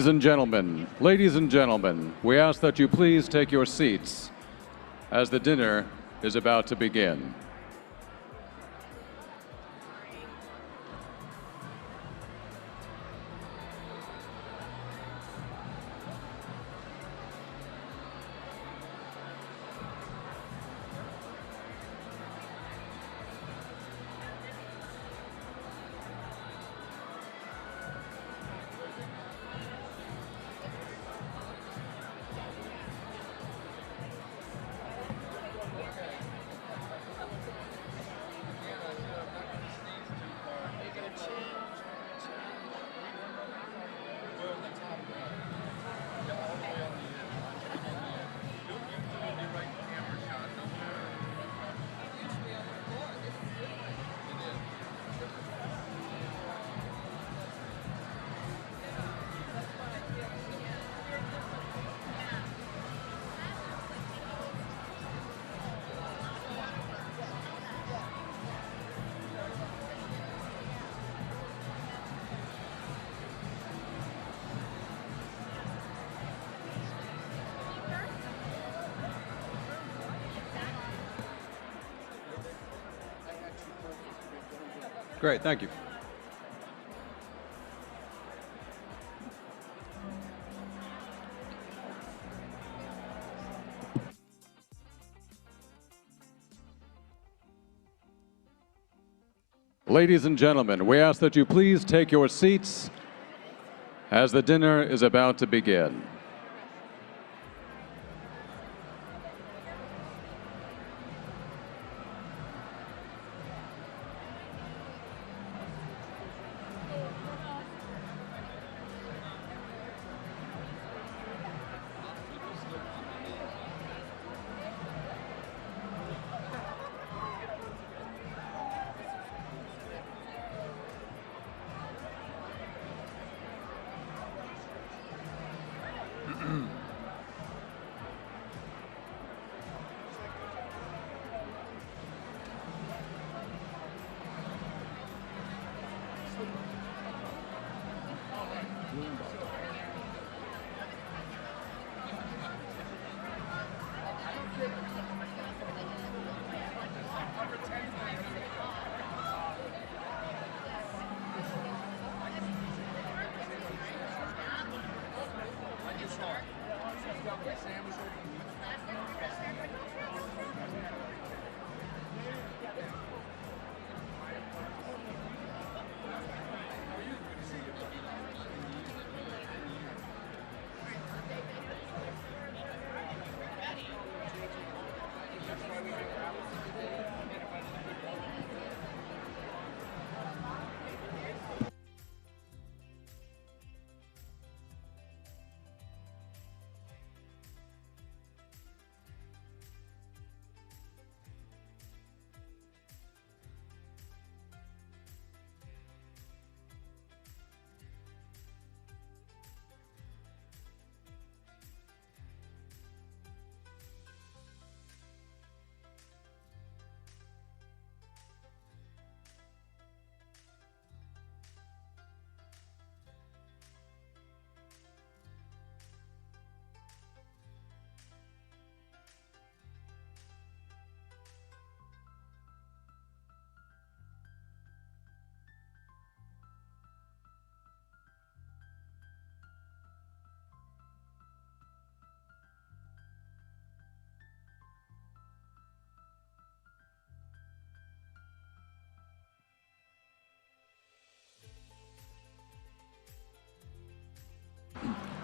Ladies and gentlemen, we ask that you please take your seats as the dinner is about to begin. Great, thank you. Ladies and gentlemen, we ask that you please take your seats as the dinner is about to begin.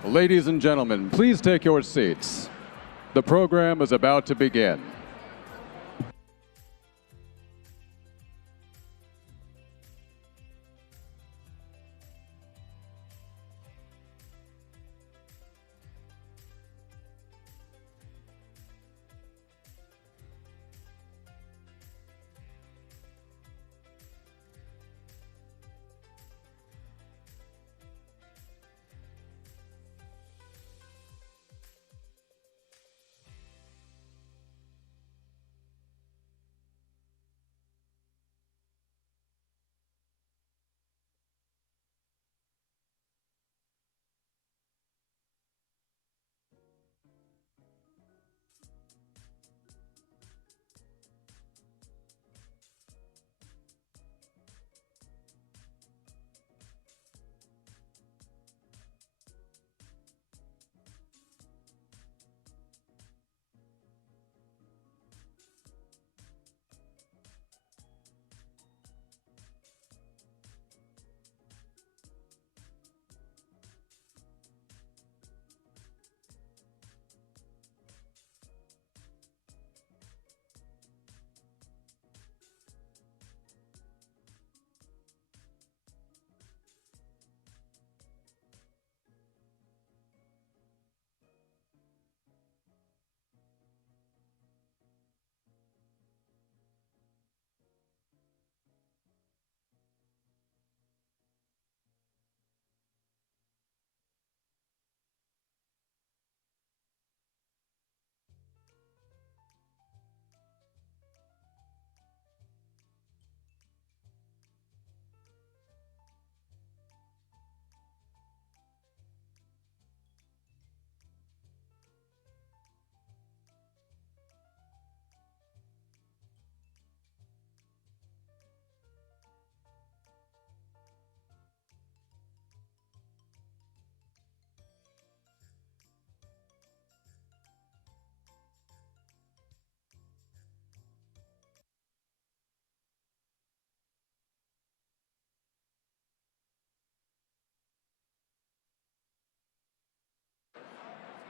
Ladies and gentlemen, please take your seats. The program is about to begin.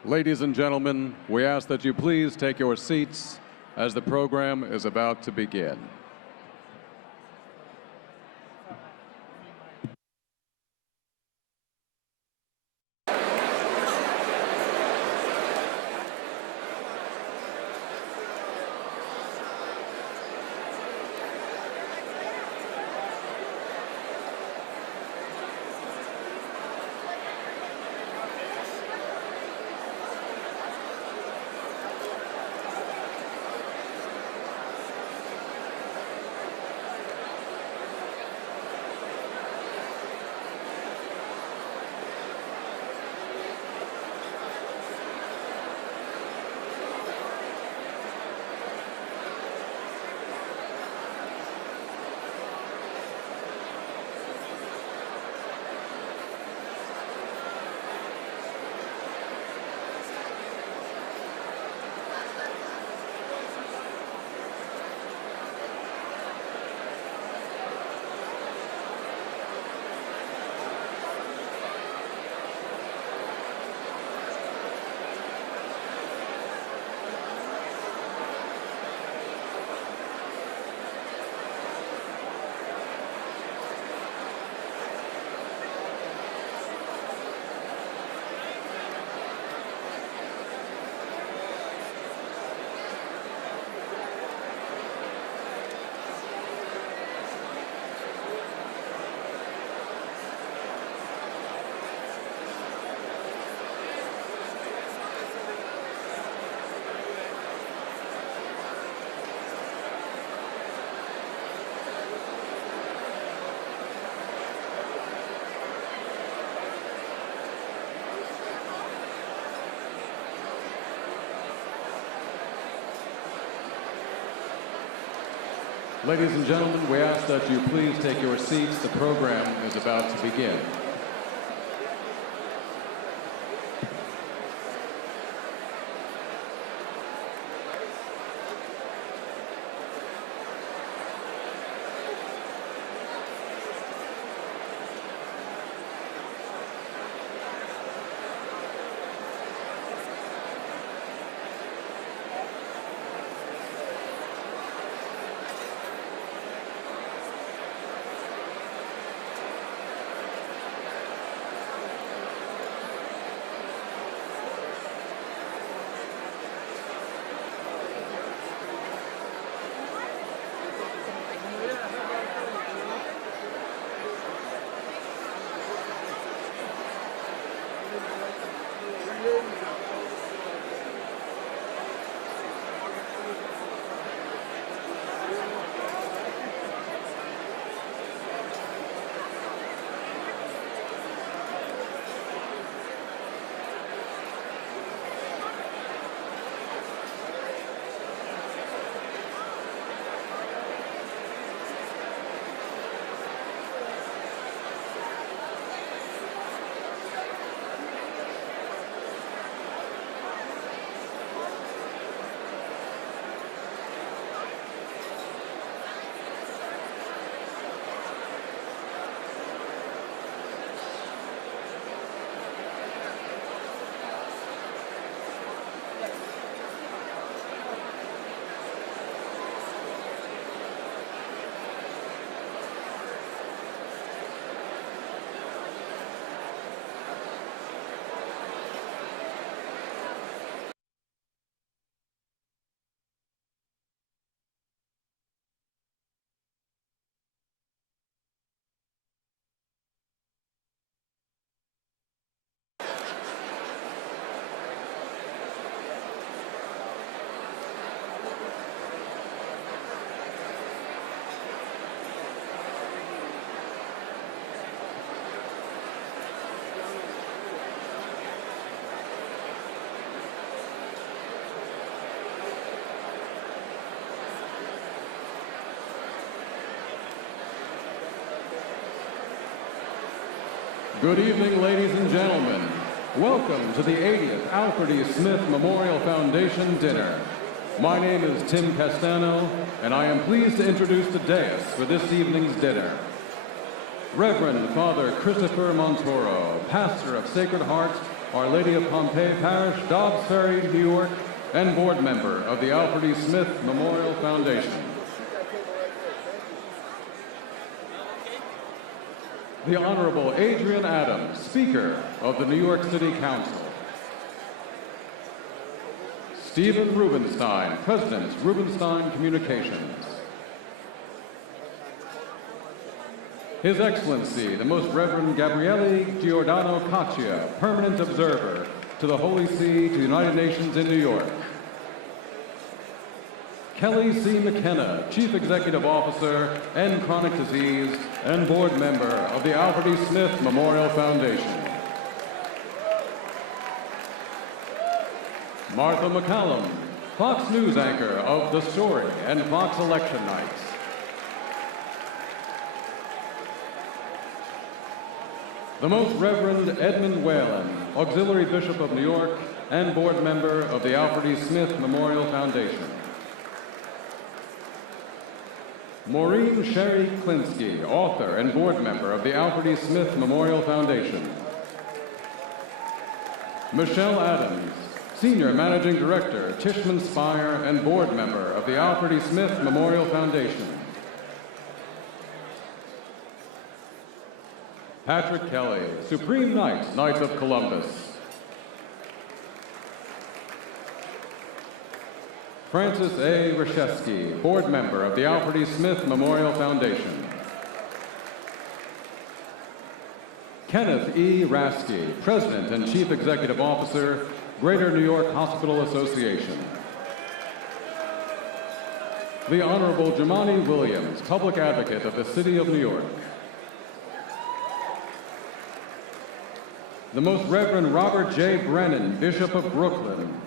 Ladies and gentlemen, we ask that you please take your seats as the program is about to begin. Ladies and gentlemen, we ask that you please take your seats. The program is about to begin. Good evening, ladies and gentlemen. Welcome to the 80th Alfred E. Smith Memorial Foundation Dinner. My name is Tim Castano, and I am pleased to introduce the dais for this evening's dinner. Reverend Father Christopher Montoro, pastor of Sacred Heart Our Lady of Pompeii Parish, Dobbs Ferry, New York, and board member of the Alfred E. Smith Memorial Foundation. The Honorable Adrian Adams, Speaker of the New York City Council. Stephen Rubenstein, President, Rubenstein Communications. His Excellency, the Most Reverend Gabriele Giordano Caccia, Permanent Observer to the Holy See, to the United Nations in New York. Kelly C. McKenna, Chief Executive Officer, End Chronic Disease, and Board Member of the Alfred E. Smith Memorial Foundation. Martha McCallum, Fox News anchor of The Story and Fox Election Nights. The Most Reverend Edmund Whalen, Auxiliary Bishop of New York and Board Member of the Alfred E. Smith Memorial Foundation. Maureen Sherry Klinsky, author and board member of the Alfred E. Smith Memorial Foundation. Michelle Adams, Senior Managing Director, Tishman Speyer, and board member of the Alfred E. Smith Memorial Foundation. Patrick Kelly, Supreme Knight, Knights of Columbus. Francis A. Reshevsky, board member of the Alfred E. Smith Memorial Foundation. Kenneth E. Rasky, President and Chief Executive Officer, Greater New York Hospital Association. The Honorable Jumaane Williams, Public Advocate of the City of New York. The Most Reverend Robert J. Brennan, Bishop of Brooklyn.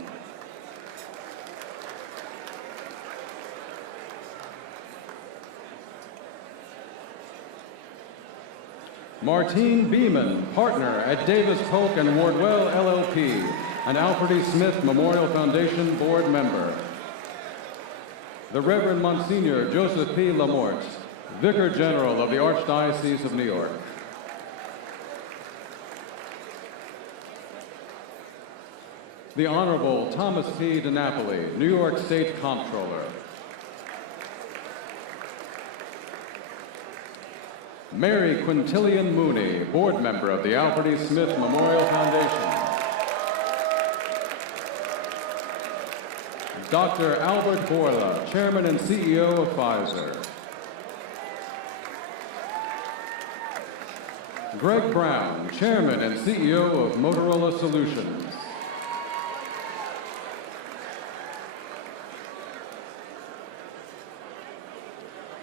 Martine Beeman, partner at Davis Polk and Wardwell LLP, an Alfred E. Smith Memorial Foundation board member. The Reverend Monsignor Joseph P. Lamorte, Vicar General of the Archdiocese of New York. The Honorable Thomas P. DiNapoli, New York State Comptroller. Mary Quintillian Mooney, board member of the Alfred E. Smith Memorial Foundation. Dr. Albert Bourla, chairman and CEO of Pfizer. Greg Brown, chairman and CEO of Motorola Solutions.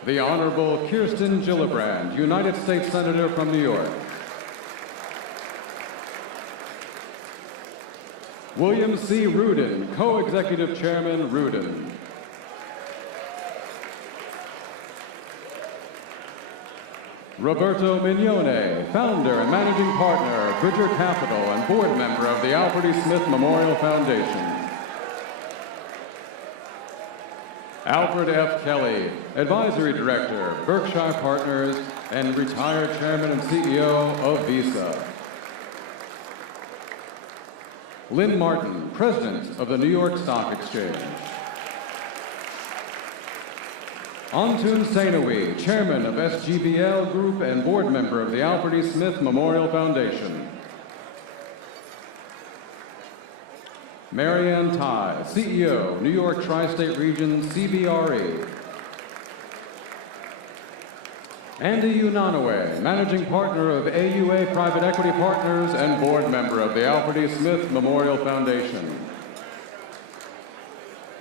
The Honorable Kirsten Gillibrand, United States Senator from New York. William C. Rudin, Co-Executive Chairman, Rudin. Roberto Mignone, founder and managing partner, Bridger Capital, and board member of the Alfred E. Smith Memorial Foundation. Alfred F. Kelly, Advisory Director, Berkshire Partners, and retired Chairman and CEO of Visa. Lynn Martin, President of the New York Stock Exchange. Antun Sainoui, Chairman of SGBL Group and Board Member of the Alfred E. Smith Memorial Foundation. Marianne Tai, CEO, New York Tri-State Region, CBRE. Andy Unanue, Managing Partner of AUA Private Equity Partners and Board Member of the Alfred E. Smith Memorial Foundation.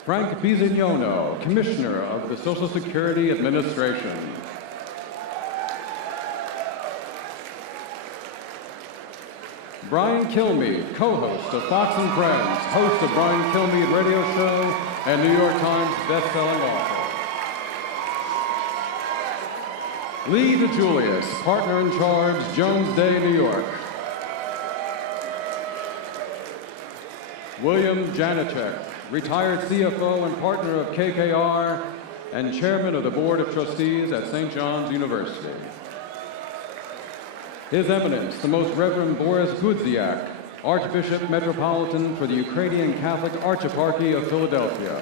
Frank Bisignono, Commissioner of the Social Security Administration. Brian Kilmeade, co-host of Fox and Friends, host of Brian Kilmeade Radio Show, and New York Times best-selling author. Lee DeJulius, partner in charge, Jones Day, New York. William Janicek, retired CFO and partner of KKR and chairman of the Board of Trustees at St. John's University. His Eminence, the Most Reverend Boris Gudziak, Archbishop Metropolitan for the Ukrainian Catholic Archeparchy of Philadelphia.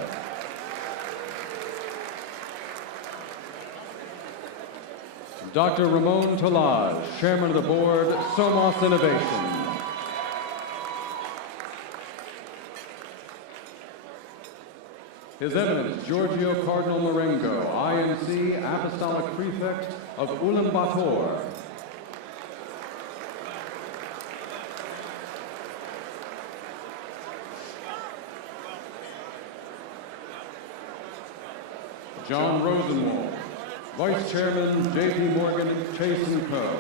Dr. Ramon Tolaj, Chairman of the Board, Somos Innovation. His Eminence Giorgio Cardinal Marengo, INC Apostolic Prefect of Ulaanbaatar. John Rosenwald, Vice Chairman, J.P. Morgan Chase & Co.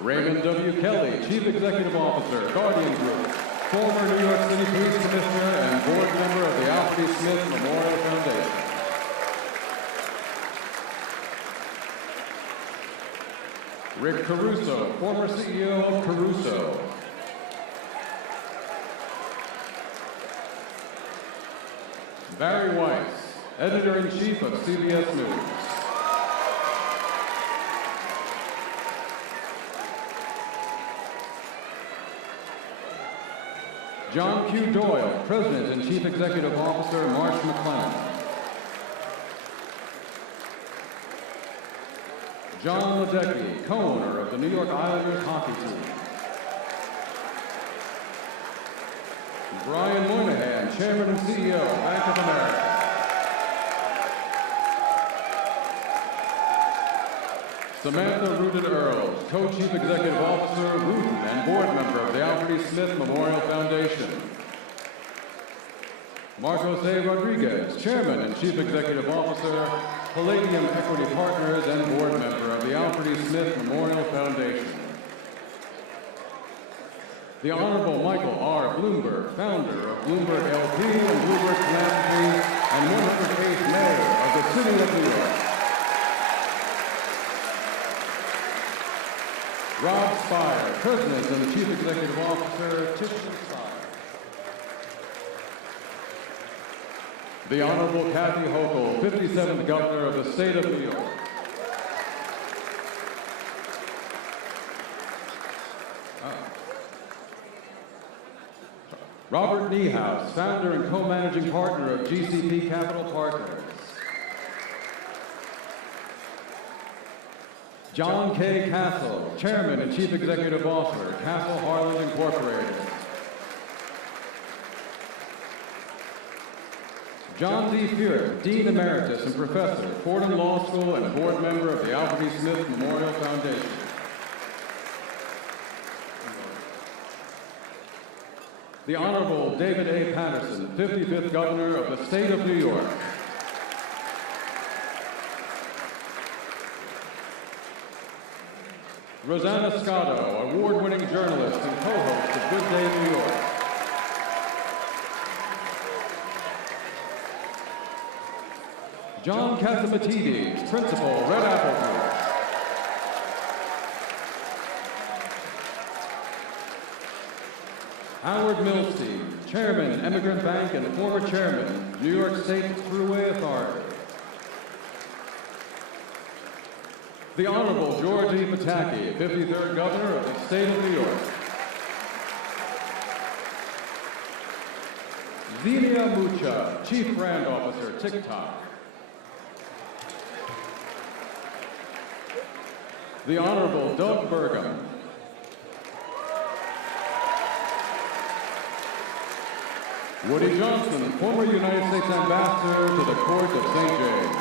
Raymond W. Kelly, Chief Executive Officer, Guardian Group, former New York City Police Commissioner and board member of the Alfred E. Smith Memorial Foundation. Rick Caruso, former CEO of Caruso. Barry Weiss, Editor-in-Chief of CBS News. John Q. Doyle, President and Chief Executive Officer, Marsh McLennan. John Ledecky, co-owner of the New York Islanders hockey team. Brian Moynihan, Chairman and CEO, Bank of America. Samantha Rooted Earls, Co-Chief Executive Officer, Rooted, and board member of the Alfred E. Smith Memorial Foundation. Marcos A. Rodriguez, Chairman and Chief Executive Officer, Palladium Equity Partners, and board member of the Alfred E. Smith Memorial Foundation. The Honorable Michael R. Bloomberg, founder of Bloomberg LP and Bloomberg Philanthropy, and 108th Mayor of the City of New York. Rob Spire, President and Chief Executive Officer, Tishman Spire. The Honorable Kathy Hochul, 57th Governor of the State of New York. Robert Niehaus, founder and co-managing partner of GCP Capital Partners. John K. Castle, Chairman and Chief Executive Officer, Castle Harland Incorporated. John D. Furyk, Dean Emeritus and Professor, Fordham Law School and board member of the Alfred E. Smith Memorial Foundation. The Honorable David A. Patterson, 55th Governor of the State of New York. Rosanna Scotto, award-winning journalist and co-host of Good Day New York. John Catsimatidis, Principal, Red Apple Group. Howard Milstein, Chairman, Emigrant Bank, and former Chairman, New York State Thruway Authority. The Honorable George E. Pataki, 53rd Governor of the State of New York. Zelia Mucha, Chief Brand Officer, TikTok. The Honorable Doug Burgum. Woody Johnson, former United States Ambassador to the Court of St. James.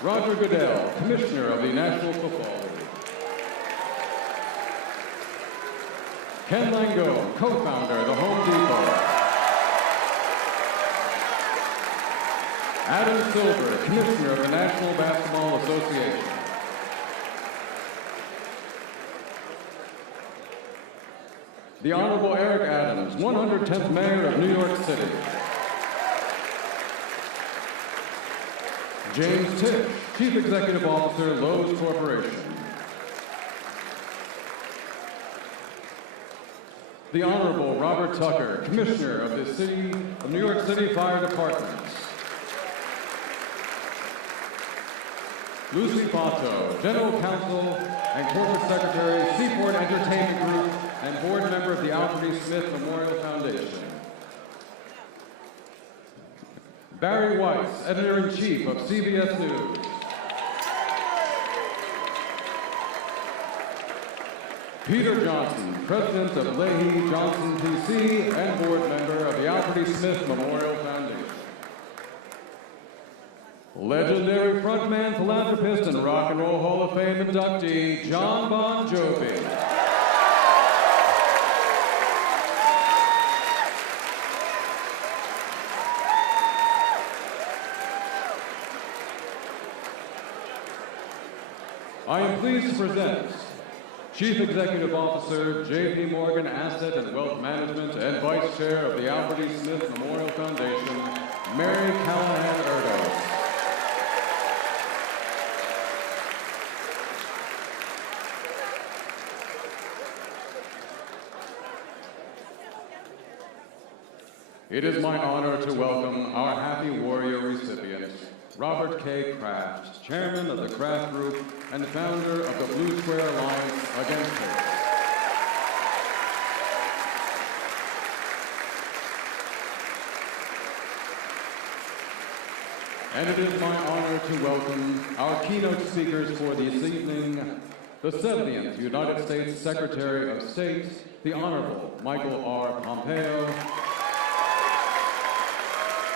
Roger Goodell, Commissioner of the National Football League. Ken Langone, co-founder of the Home Depot. Adam Silver, Commissioner of the National Basketball Association. The Honorable Eric Adams, 110th Mayor of New York City. James Tisch, Chief Executive Officer, Lowe's Corporation. The Honorable Robert Tucker, Commissioner of the City of New York City Fire Departments. Lucy Fato, General Counsel and Corporate Secretary, Seaport Entertainment Group, and board member of the Alfred E. Smith Memorial Foundation. Barry Weiss, Editor-in-Chief of CBS News. Peter Johnson, President of Leahy Johnson PC and board member of the Alfred E. Smith Memorial Foundation. Legendary frontman, philanthropist, and Rock and Roll Hall of Fame inductee, John Bon Jovi. I am pleased to present Chief Executive Officer, J.P. Morgan Asset and Wealth Management and Vice Chair of the Alfred E. Smith Memorial Foundation, Mary Callahan Erdos. It is my honor to welcome our Happy Warrior recipient, Robert K. Kraft, Chairman of the Kraft Group and founder of the Blue Square Alliance Against Hate. And it is my honor to welcome our keynote speakers for this evening, the 70th United States Secretary of State, the Honorable Michael R. Pompeo,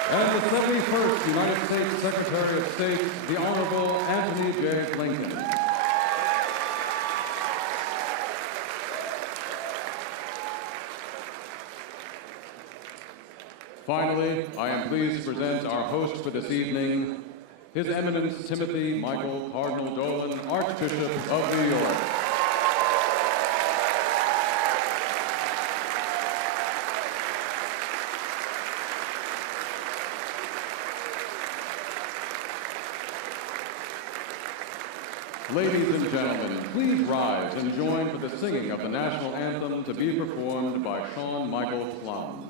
and the 71st United States Secretary of State, the Honorable Anthony J. Blinken. Finally, I am pleased to present our host for this evening, His Eminence Timothy Michael Cardinal Dolan, Archbishop of New York. Ladies and gentlemen, please rise and join for the singing of the national anthem to be performed by Sean Michael Plum.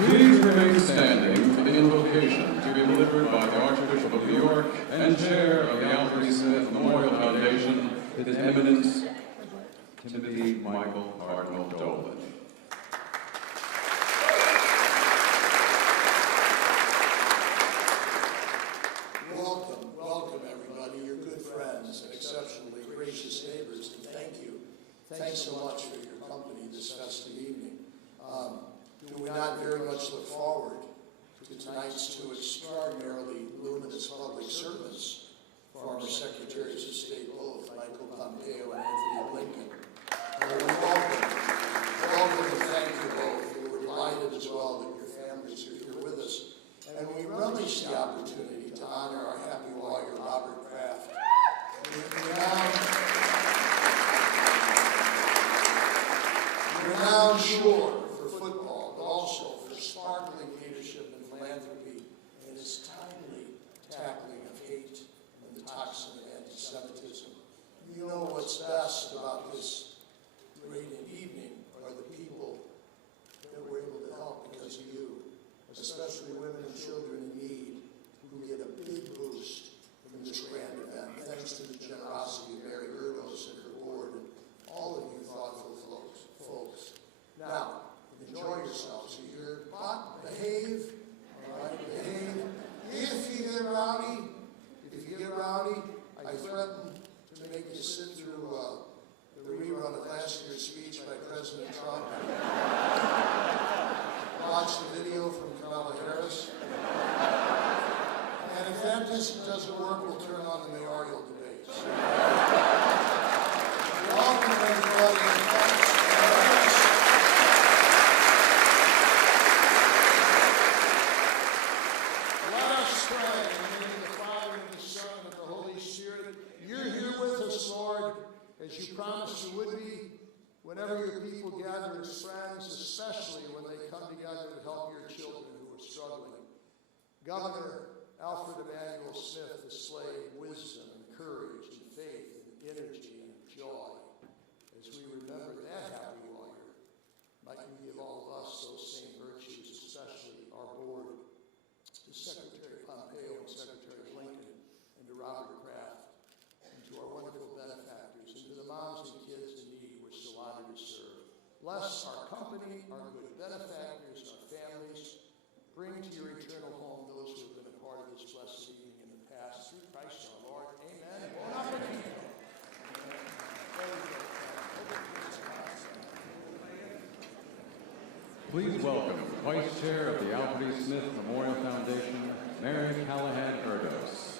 Please remain standing for the invocation to be delivered by the Archbishop of New York and Chair of the Alfred E. Smith Memorial Foundation, His Eminence Timothy Michael Cardinal Dolan. Welcome everybody, your good friends and exceptionally gracious neighbors, and thank you. Thanks so much for your company this festive evening. Do we not very much look forward to tonight's two extraordinarily luminous public servants, former Secretaries of State both, Michael Pompeo and Anthony Blinken. We welcome and thank you both. We're delighted as well that your families are here with us. And we relish the opportunity to honor our happy lawyer, Robert Kraft. We now renowned shore for football, but also for sparkling leadership and philanthropy, and his timely tackling of hate and the toxin of anti-Semitism. You know what's best about this great evening are the people that we're able to help because of you, especially women and children in need, who get a big boost from this grand event, thanks to the generosity of Mary Erdos and her board, and all of you thoughtful folks. Now, enjoy yourselves. You hear, behave, all right, behave. If you get rowdy, I threaten to make you sit through the rerun of last year's speech by President Trump. Watch the video from Kamala Harris. And if that doesn't work, we'll turn on the mayoral debates. Welcome, everybody. Let us pray in the name of the Father, and the Son, and the Holy Spirit. You're here with us, Lord, as you promised you would be, whenever your people gather as friends, especially when they come together to help your children who are struggling. Governor Alfred Emanuel Smith displayed wisdom and courage and faith and energy and joy. As we remember that happy lawyer, might you give all of us those same virtues, especially our board, to Secretary Pompeo and Secretary Lincoln, and to Robert Kraft, and to our wonderful benefactors, and to the moms and kids in need we're so honored to serve. Bless our company, our good benefactors, our families. Bring to your eternal home those who have been a part of this blessed evening in the past. Through Christ our Lord. Amen. Bon appetit. Please welcome Vice Chair of the Alfred E. Smith Memorial Foundation, Mary Callahan Erdos.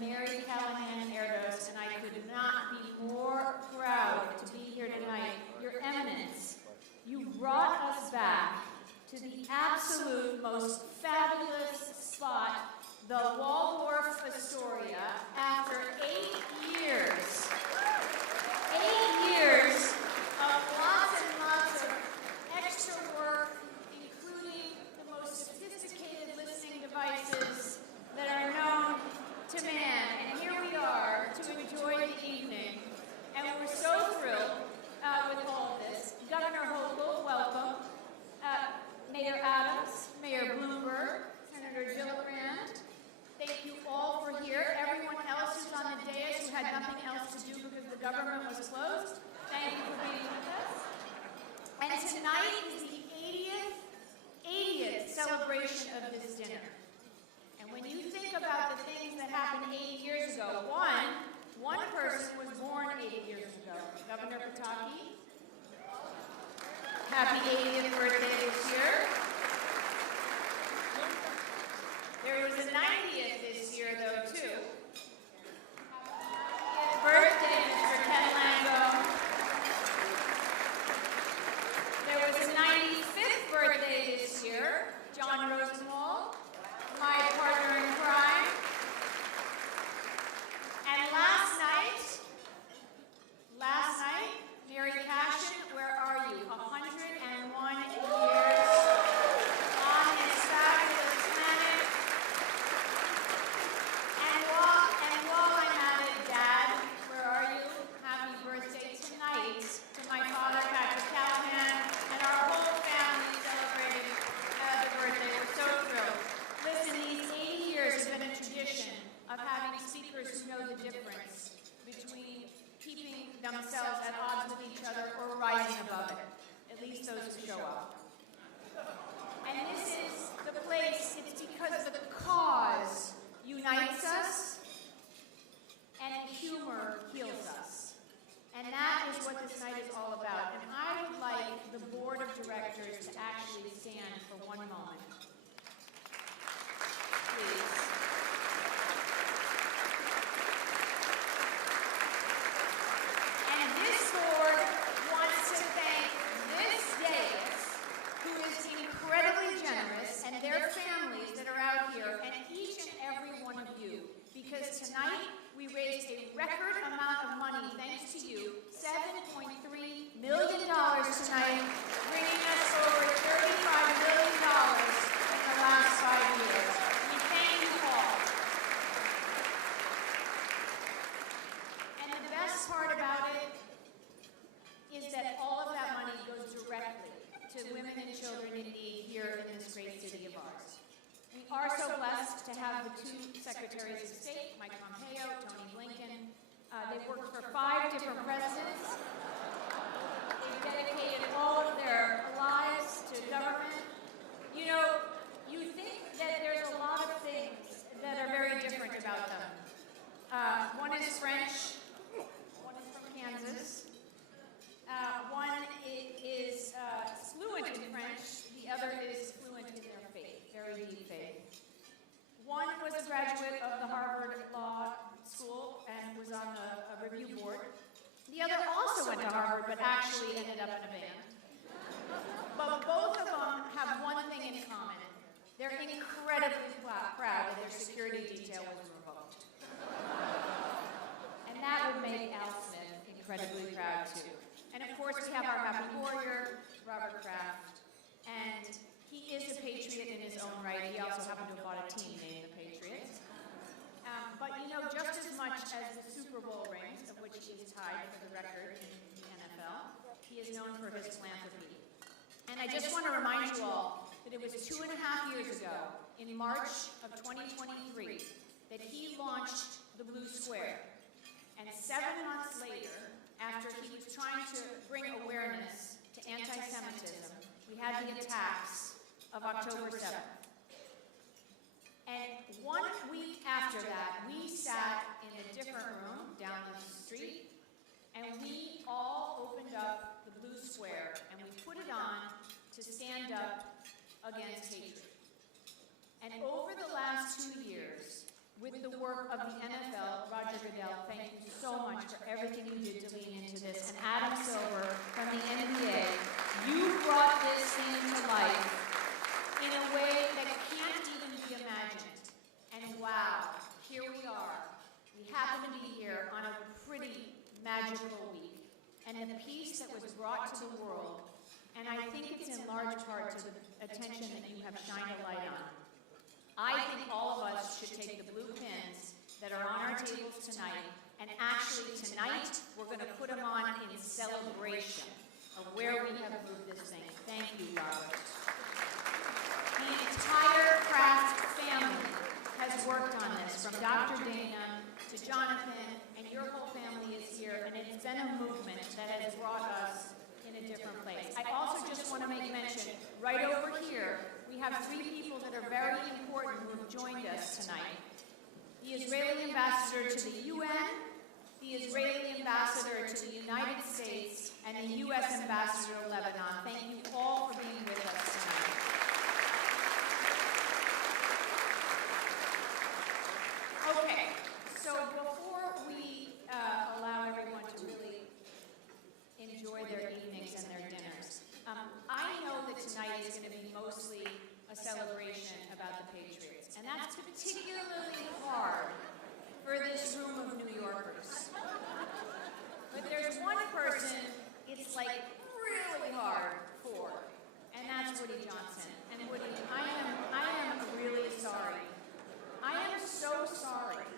Mary Callahan Erdos, and I could not be more proud to be here tonight. Your Eminence, you brought us back to the absolute most fabulous spot, the Waldorf Astoria, after 8 years. 8 years of lots and lots of extra work, including the most sophisticated listening devices that are known to man. And here we are to enjoy the evening. And we're so thrilled with all of this. Governor Hochul, welcome. Mayor Adams, Mayor Bloomberg, Senator Gillibrand. Thank you all for here. Everyone else who's on the dais who had nothing else to do because the government was closed, thank you for being with us. And tonight is the 80th celebration of this dinner. And when you think about the things that happened 8 years ago, one person was born 8 years ago, Governor Pataki. Happy 80th birthday this year. There was a 90th this year, though, too. Happy birthday, Mr. Ken Lango. There was a 95th birthday this year, John Rosenwald, my partner in crime. And last night, Mary Cashin, where are you? 101 years on this fabulous planet. And while I'm at it, Dad, where are you? Happy birthday tonight to my father, Patrick Callahan, and our whole family celebrating the birthday. We're so thrilled. Listen, these 80 years have been a tradition of having speakers who know the difference between keeping themselves at odds with each other or rising above it, at least those who show up. And this is the place, it's because the cause unites us and humor heals us. And that is what this night is all about. And I would like the board of directors to actually stand for one moment. Please. And this board wants to thank this dais, who is incredibly generous, and their families that are out here, and each and every one of you, because tonight we raised a record amount of money, thanks to you, $7.3 million tonight, bringing us over $35 million in the last 5 years. We thank you all. And the best part about it is that all of that money goes directly to women and children in need here in this great city of ours. We are so blessed to have the two Secretaries of State, Mike Pompeo, Tony Blinken. They've worked for 5 different presidents. They've dedicated all of their lives to government. You know, you think that there's a lot of things that are very different about them. One is French, one is from Kansas. One is fluent in French, the other is fluent in their faith, very deep faith. One was a graduate of the Harvard Law School and was on a review board. The other also went to Harvard, but actually ended up in a band. But both of them have one thing in common. They're incredibly proud that their security detail was revoked. And that would make Al Smith incredibly proud too. And of course, we have our happy warrior, Robert Kraft, and he is a patriot in his own right. He also happened to have bought a team named the Patriots. But you know, just as much as the Super Bowl rings, of which he is tied for the record in the NFL, he is known for his philanthropy. And I just want to remind you all that it was 2.5 years ago, in March of 2023, that he launched the Blue Square. And 7 months later, after he was trying to bring awareness to anti-Semitism, we had the attacks of October 7th. And 1 week after that, we sat in a different room down the street, and we all opened up the Blue Square, and we put it on to stand up against hatred. And over the last 2 years, with the work of the NFL, Roger Goodell, thank you so much for everything you did to lean into this, and Adam Silver from the NBA, you brought this thing to life in a way that can't even be imagined. And wow, here we are. We happen to be here on a pretty magical week. And the peace that was brought to the world, and I think it's in large part to the attention that you have shined a light on. I think all of us should take the blue pins that are on our tables tonight, and actually tonight we're going to put them on in celebration of where we have moved this thing. Thank you, Robert. The entire Kraft family has worked on this, from Dr. Dana to Jonathan, and your whole family is here, and it's been a movement that has brought us in a different place. I also just want to make mention, right over here, we have 3 people that are very important who have joined us tonight. The Israeli ambassador to the UN, the Israeli ambassador to the United States, and the U.S. ambassador to Lebanon. Thank you all for being with us tonight. Okay, so before we allow everyone to really enjoy their evenings and their dinners, I know that tonight is going to be mostly a celebration about the Patriots, and that's particularly hard for this room of New Yorkers. But there's one person it's like really hard for, and that's Woody Johnson. And Woody, I am really sorry. I am so sorry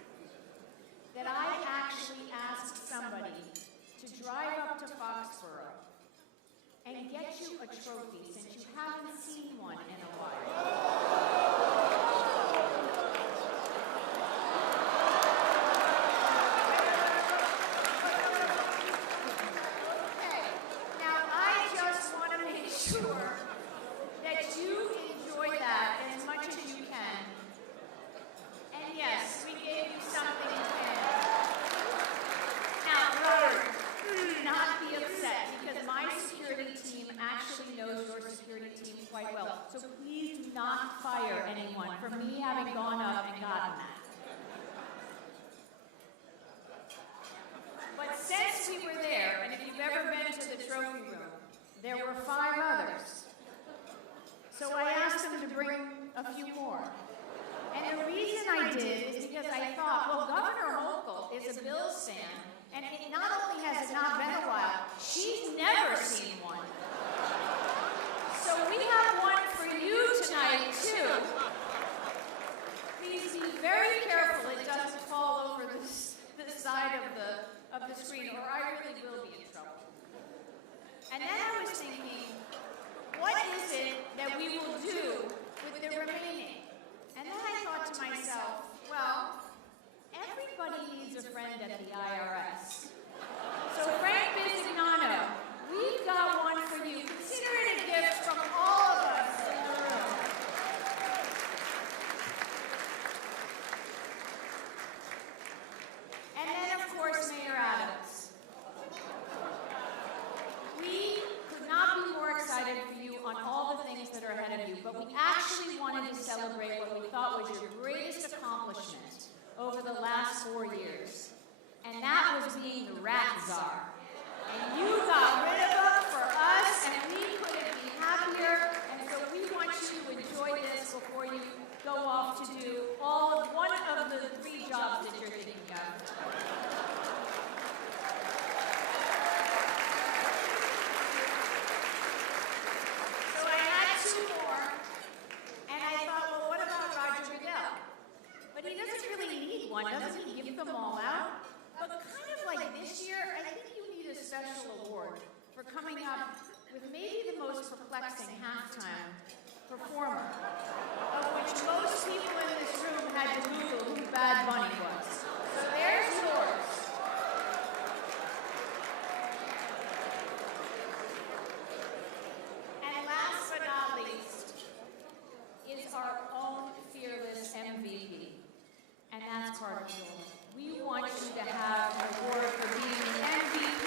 not fire anyone for me having gone up and gotten that. But since we were there, and if you've ever been to the trophy room, there were 5 others. So I asked them to bring a few more. And the reason I did is because I thought, well, Governor Hochul is a Bills fan, and not only has it not been a while, she's never seen one. So we have one for you tonight, too. Please be very careful it doesn't fall over this side of the screen, or I really will be in trouble. And then I was thinking, what is it that we will do with the remaining? And then I thought to myself, well, everybody needs a friend at the IRS. So Frank Bisignano, we've got one for you. Consider it a gift from all of us in the room. And then, of course, Mayor Adams. We could not be more excited for you on all the things that are ahead of you, but we actually wanted to celebrate what we thought was your greatest accomplishment over the last 4 years. And that was being the rat czar. And you got rid of them for us, and we couldn't be happier. And so we want you to enjoy this before you go off to do one of the 3 jobs that you're thinking of. So I had 2 more, and I thought, well, what about Roger Goodell? But he doesn't really need one, doesn't he? Give them all out. But kind of like this year, I think you need a special award for coming up with maybe the most perplexing halftime performer, of which most people in this room had to Google who Bad Bunny was. So there's yours. And last but not least is our own fearless MVP, and that's Carter Bueller. We want you to have an award for being the MVP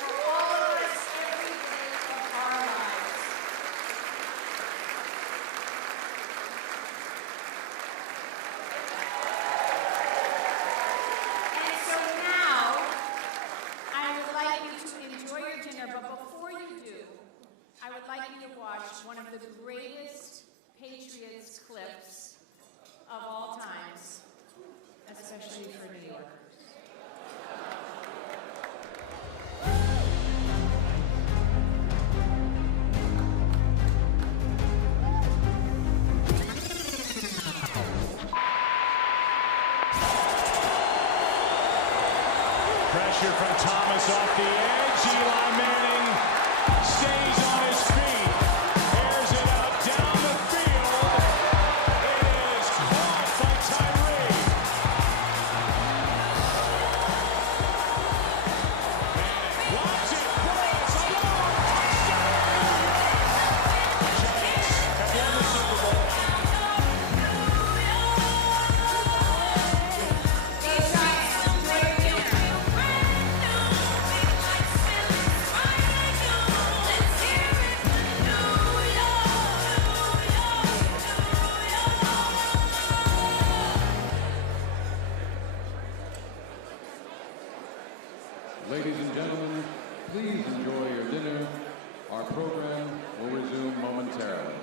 for all of us every day of our lives. And so now, I would like you to enjoy your dinner, but before you do, I would like you to watch one of the greatest Patriots clips of all times, especially for New Yorkers. Pressure from Thomas off the edge. Eli Manning stays on his feet. Airs it out down the field. It is caught by Tyree. Manning blocks it. Burris alone. Giants have won the Super Bowl. Ladies and gentlemen, please enjoy your dinner. Our program will resume momentarily.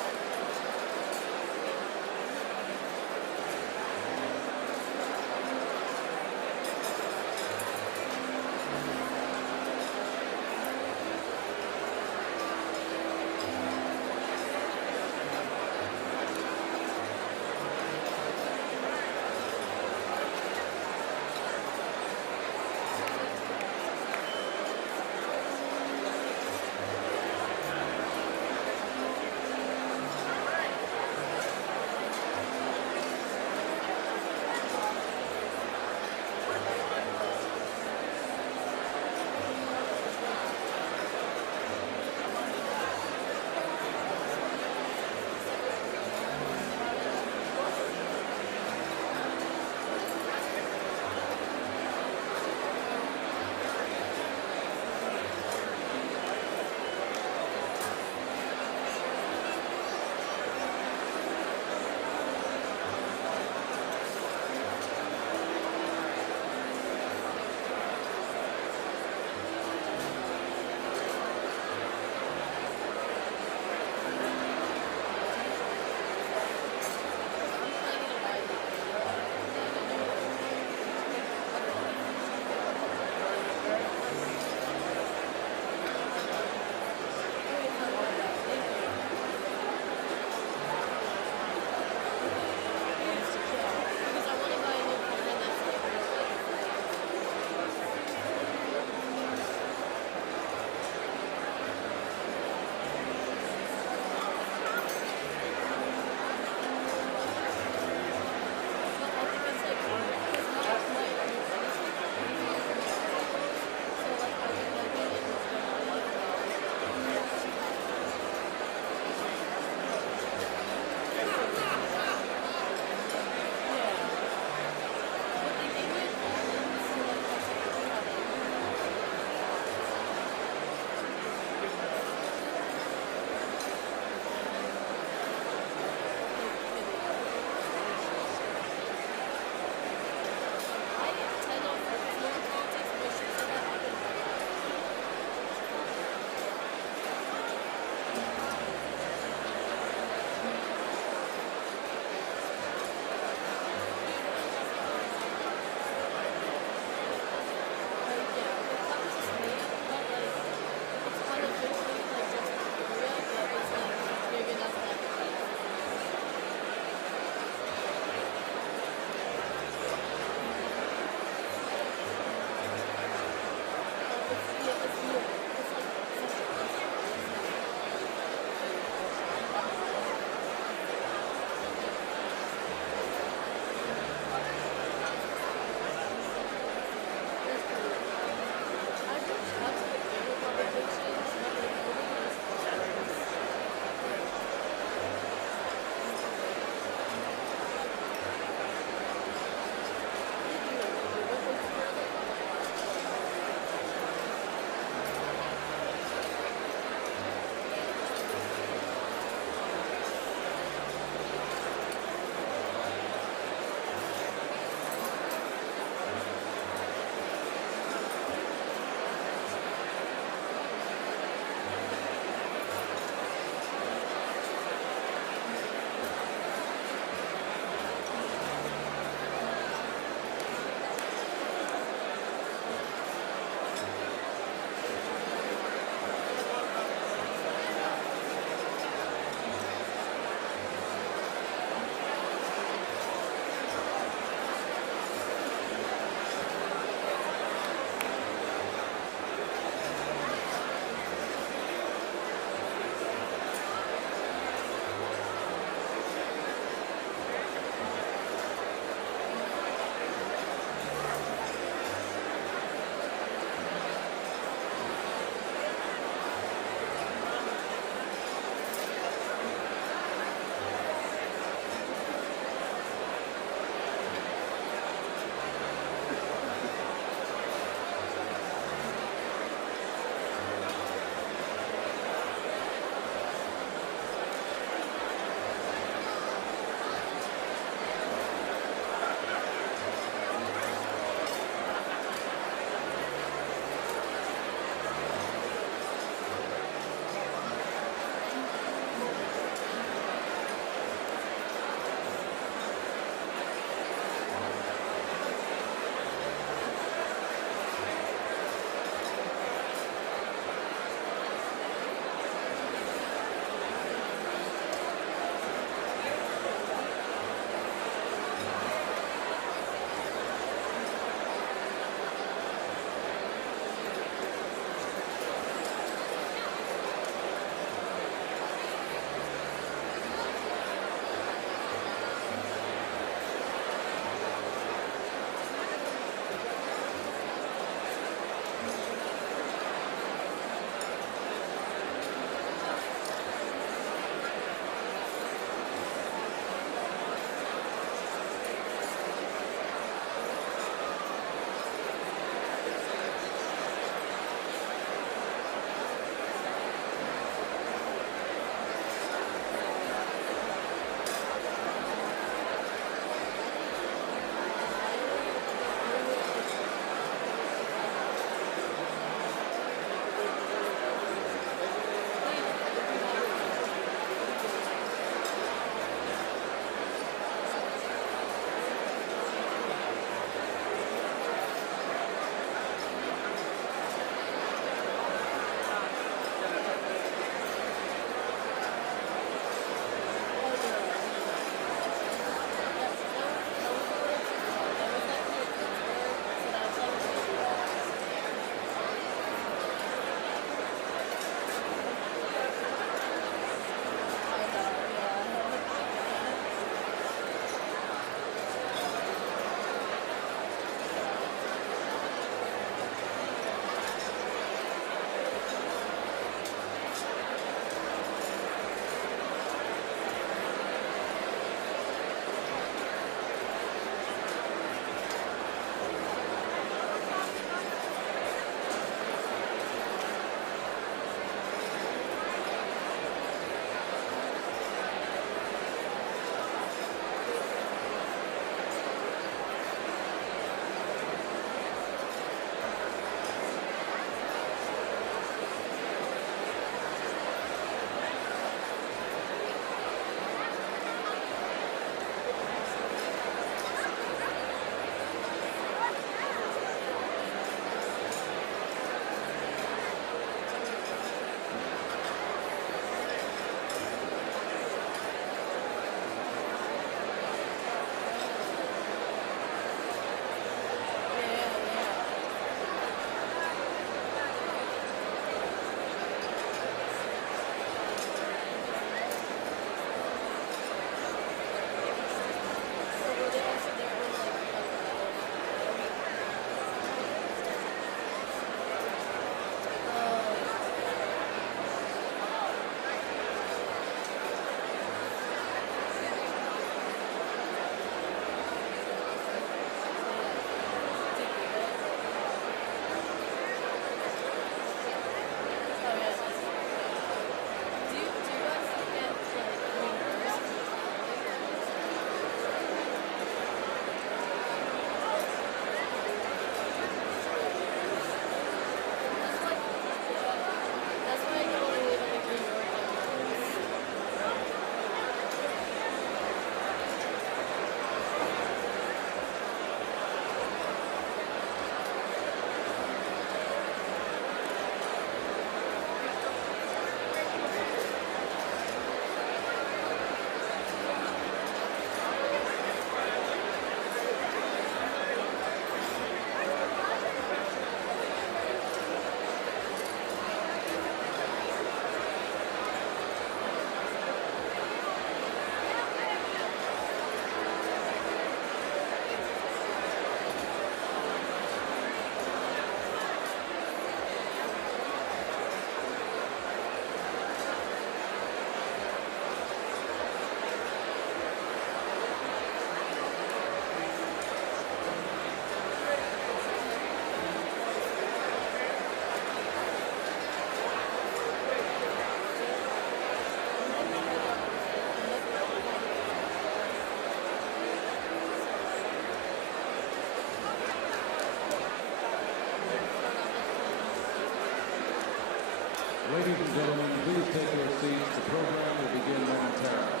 Ladies and gentlemen, please take your seats. The program will begin momentarily.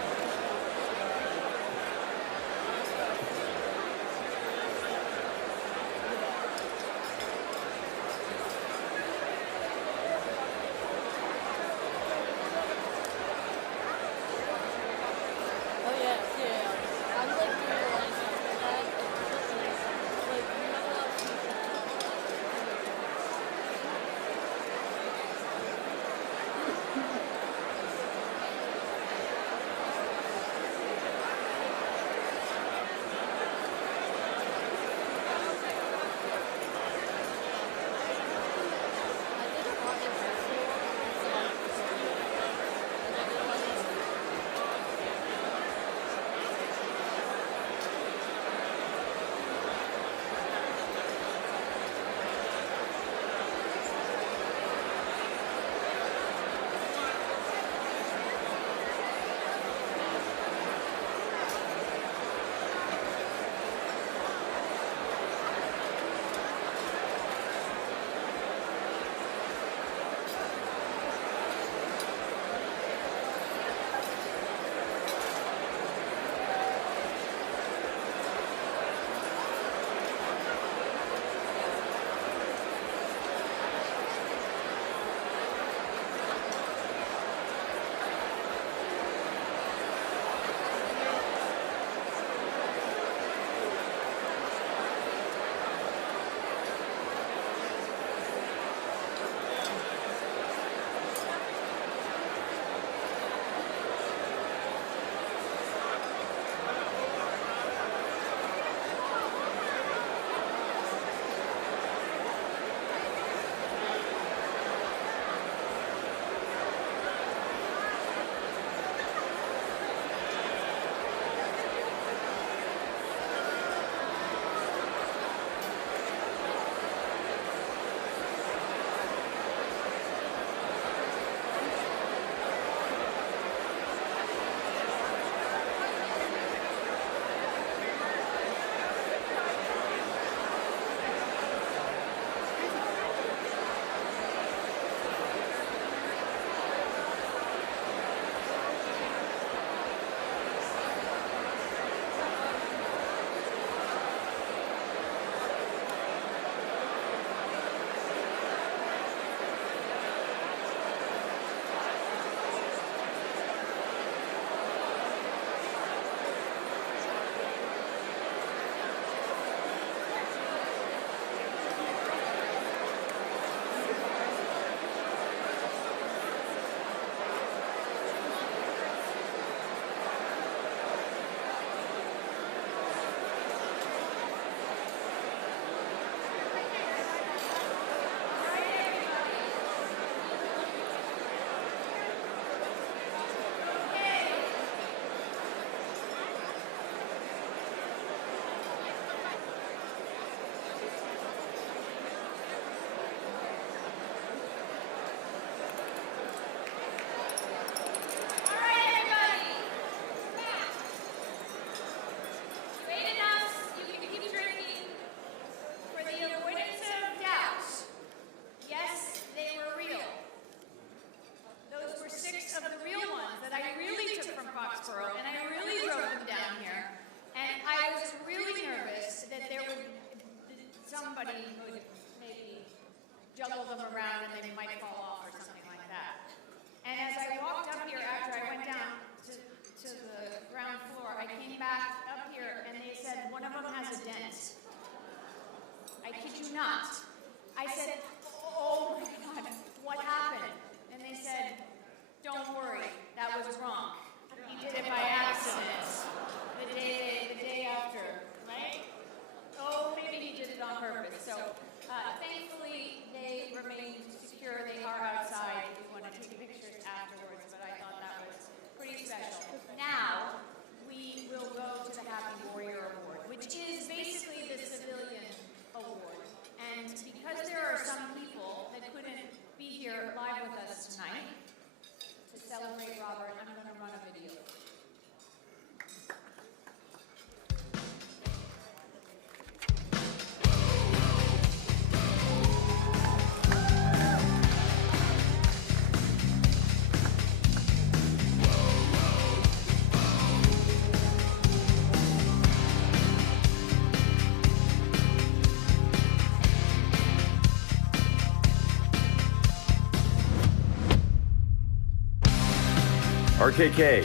RKK,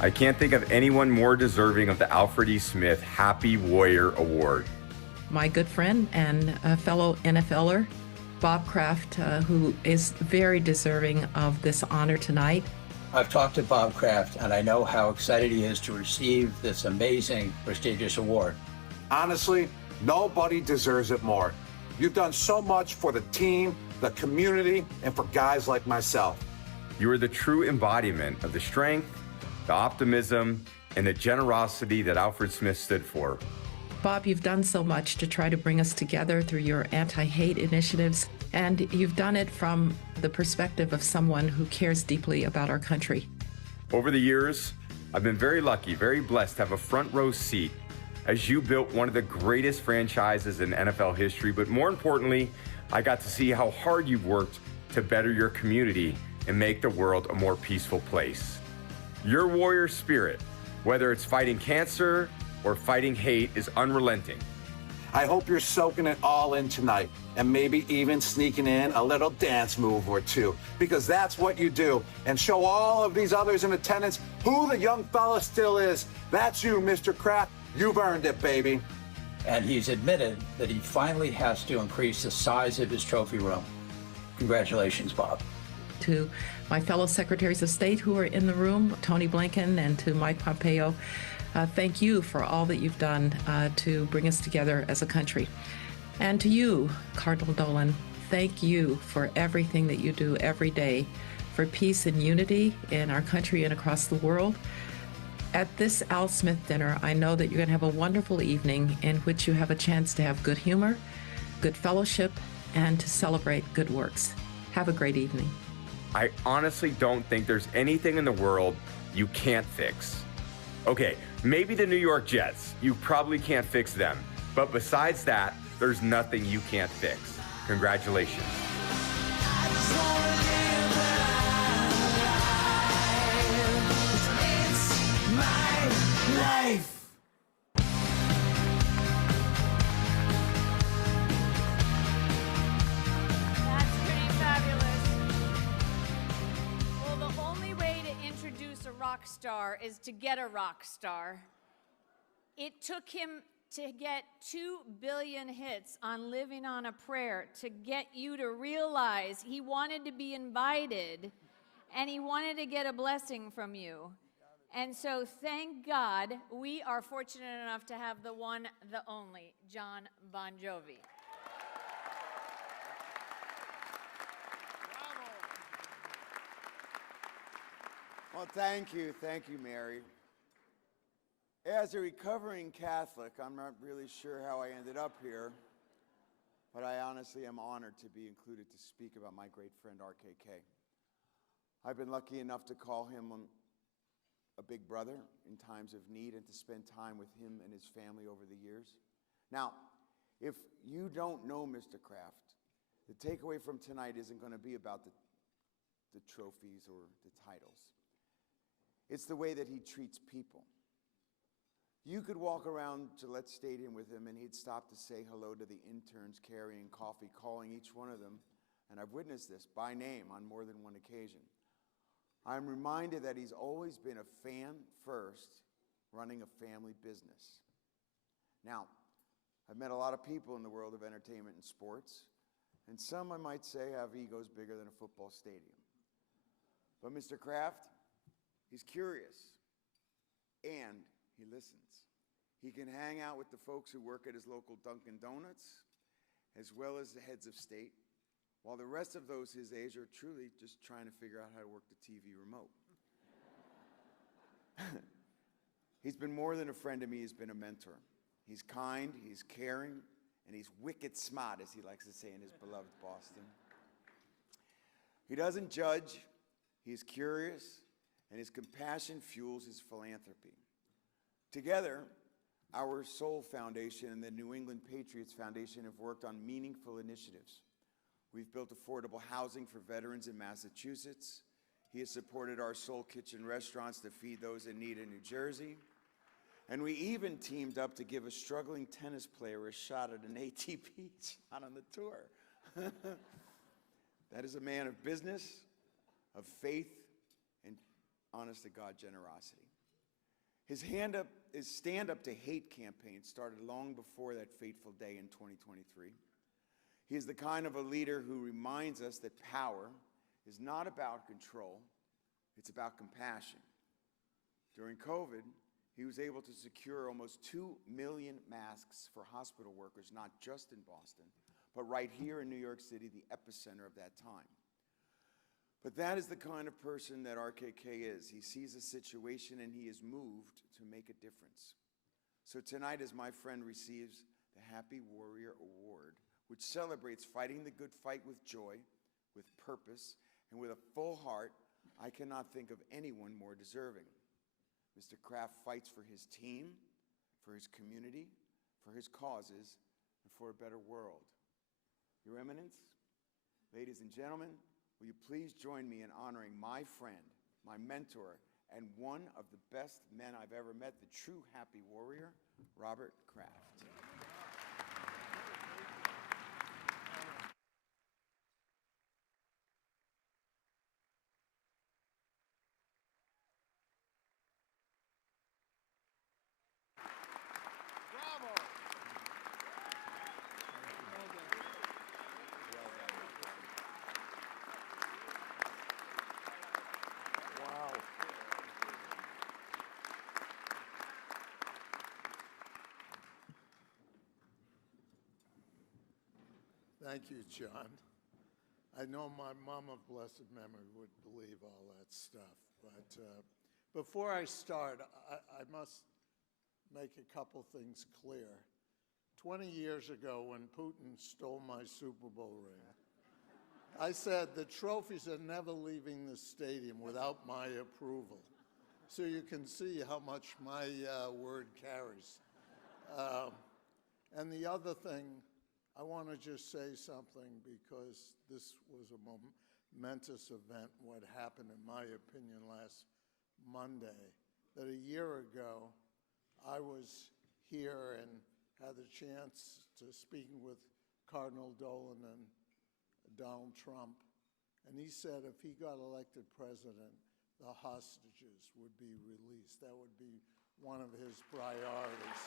I can't think of anyone more deserving of the Alfred E. Smith Happy Warrior Award. My good friend and fellow NFLer, Bob Kraft, who is very deserving of this honor tonight. I've talked to Bob Kraft, and I know how excited he is to receive this amazing, prestigious award. Honestly, nobody deserves it more. You've done so much for the team, the community, and for guys like myself. You are the true embodiment of the strength, the optimism, and the generosity that Alfred Smith stood for. Bob, you've done so much to try to bring us together through your anti-hate initiatives, and you've done it from the perspective of someone who cares deeply about our country. Over the years, I've been very lucky, very blessed to have a front row seat as you built one of the greatest franchises in NFL history, but more importantly, I got to see how hard you've worked to better your community and make the world a more peaceful place. Your warrior spirit, whether it's fighting cancer or fighting hate, is unrelenting. I hope you're soaking it all in tonight and maybe even sneaking in a little dance move or two, because that's what you do, and show all of these others in attendance who the young fella still is. That's you, Mr. Kraft. You've earned it, baby. And he's admitted that he finally has to increase the size of his trophy room. Congratulations, Bob. To my fellow secretaries of state who are in the room, Tony Blinken and to Mike Pompeo, thank you for all that you've done to bring us together as a country. And to you, Cardinal Dolan, thank you for everything that you do every day for peace and unity in our country and across the world. At this Al Smith dinner, I know that you're going to have a wonderful evening in which you have a chance to have good humor, good fellowship, and to celebrate good works. Have a great evening. I honestly don't think there's anything in the world you can't fix. Okay, maybe the New York Jets. You probably can't fix them. But besides that, there's nothing you can't fix. Congratulations. That's pretty fabulous. Well, the only way to introduce a rock star is to get a rock star. It took him to get 2 billion hits on Living on a Prayer to get you to realize he wanted to be invited and he wanted to get a blessing from you. And so thank God we are fortunate enough to have the one, the only, John Bon Jovi. Well, thank you, Mary. As a recovering Catholic, I'm not really sure how I ended up here, but I honestly am honored to be included to speak about my great friend RKK. I've been lucky enough to call him a big brother in times of need and to spend time with him and his family over the years. Now, if you don't know Mr. Kraft, the takeaway from tonight isn't going to be about the trophies or the titles. It's the way that he treats people. You could walk around Gillette Stadium with him and he'd stop to say hello to the interns carrying coffee, calling each one of them, and I've witnessed this, by name on more than one occasion. I'm reminded that he's always been a fan first, running a family business. Now, I've met a lot of people in the world of entertainment and sports, and some, I might say, have egos bigger than a football stadium. But Mr. Kraft, he's curious, and he listens. He can hang out with the folks who work at his local Dunkin' Donuts, as well as the heads of state, while the rest of those his age are truly just trying to figure out how to work the TV remote. He's been more than a friend to me, he's been a mentor. He's kind, he's caring, and he's wicked smart, as he likes to say in his beloved Boston. He doesn't judge, he's curious, and his compassion fuels his philanthropy. Together, our Soul Foundation and the New England Patriots Foundation have worked on meaningful initiatives. We've built affordable housing for veterans in Massachusetts. He has supported our Soul Kitchen restaurants to feed those in need in New Jersey. And we even teamed up to give a struggling tennis player a shot at an ATP shot on the tour. That is a man of business, of faith, and honest-to-God generosity. His Stand Up to Hate campaign started long before that fateful day in 2023. He is the kind of a leader who reminds us that power is not about control, it's about compassion. During COVID, he was able to secure almost 2 million masks for hospital workers, not just in Boston, but right here in New York City, the epicenter of that time. But that is the kind of person that RKK is. He sees a situation and he is moved to make a difference. So tonight, as my friend receives the Happy Warrior Award, which celebrates fighting the good fight with joy, with purpose, and with a full heart, I cannot think of anyone more deserving. Mr. Kraft fights for his team, for his community, for his causes, and for a better world. Your Eminence, ladies and gentlemen, will you please join me in honoring my friend, my mentor, and one of the best men I've ever met, the true happy warrior, Robert Kraft. Thank you, John. I know my mom of blessed memory would believe all that stuff, but before I start, I must make a couple things clear. 20 years ago, when Putin stole my Super Bowl ring, I said the trophies are never leaving the stadium without my approval. So you can see how much my word carries. And the other thing, I want to just say something because this was a momentous event, what happened, in my opinion, last Monday, that a year ago I was here and had the chance to speak with Cardinal Dolan and Donald Trump, and he said if he got elected president, the hostages would be released. That would be one of his priorities.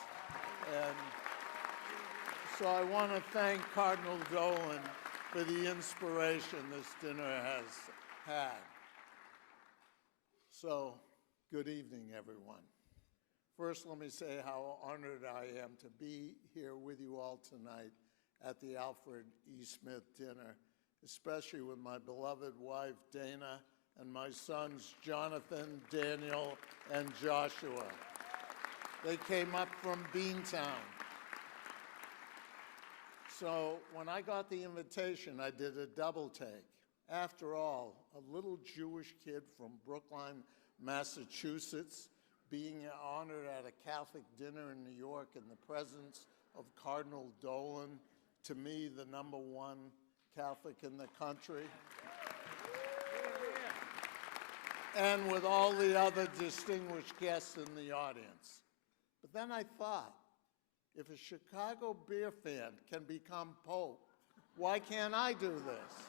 And so I want to thank Cardinal Dolan for the inspiration this dinner has had. So, good evening, everyone. First, let me say how honored I am to be here with you all tonight at the Alfred E. Smith dinner, especially with my beloved wife, Dana, and my sons, Jonathan, Daniel, and Joshua. They came up from Beantown. So when I got the invitation, I did a double take. After all, a little Jewish kid from Brookline, Massachusetts, being honored at a Catholic dinner in New York in the presence of Cardinal Dolan, to me, the #1 Catholic in the country, and with all the other distinguished guests in the audience. But then I thought, if a Chicago Bear fan can become Pope, why can't I do this?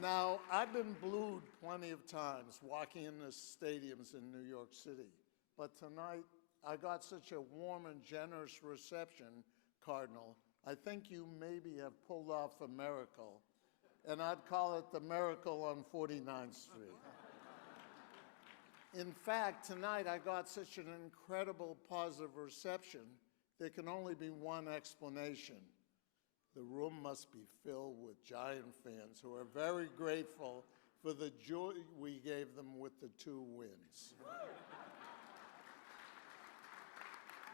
Now, I've been blued plenty of times walking in the stadiums in New York City, but tonight I got such a warm and generous reception, Cardinal. I think you maybe have pulled off a miracle, and I'd call it the miracle on 49th Street. In fact, tonight I got such an incredible positive reception, there can only be one explanation. The room must be filled with Giant fans who are very grateful for the joy we gave them with the 2 wins.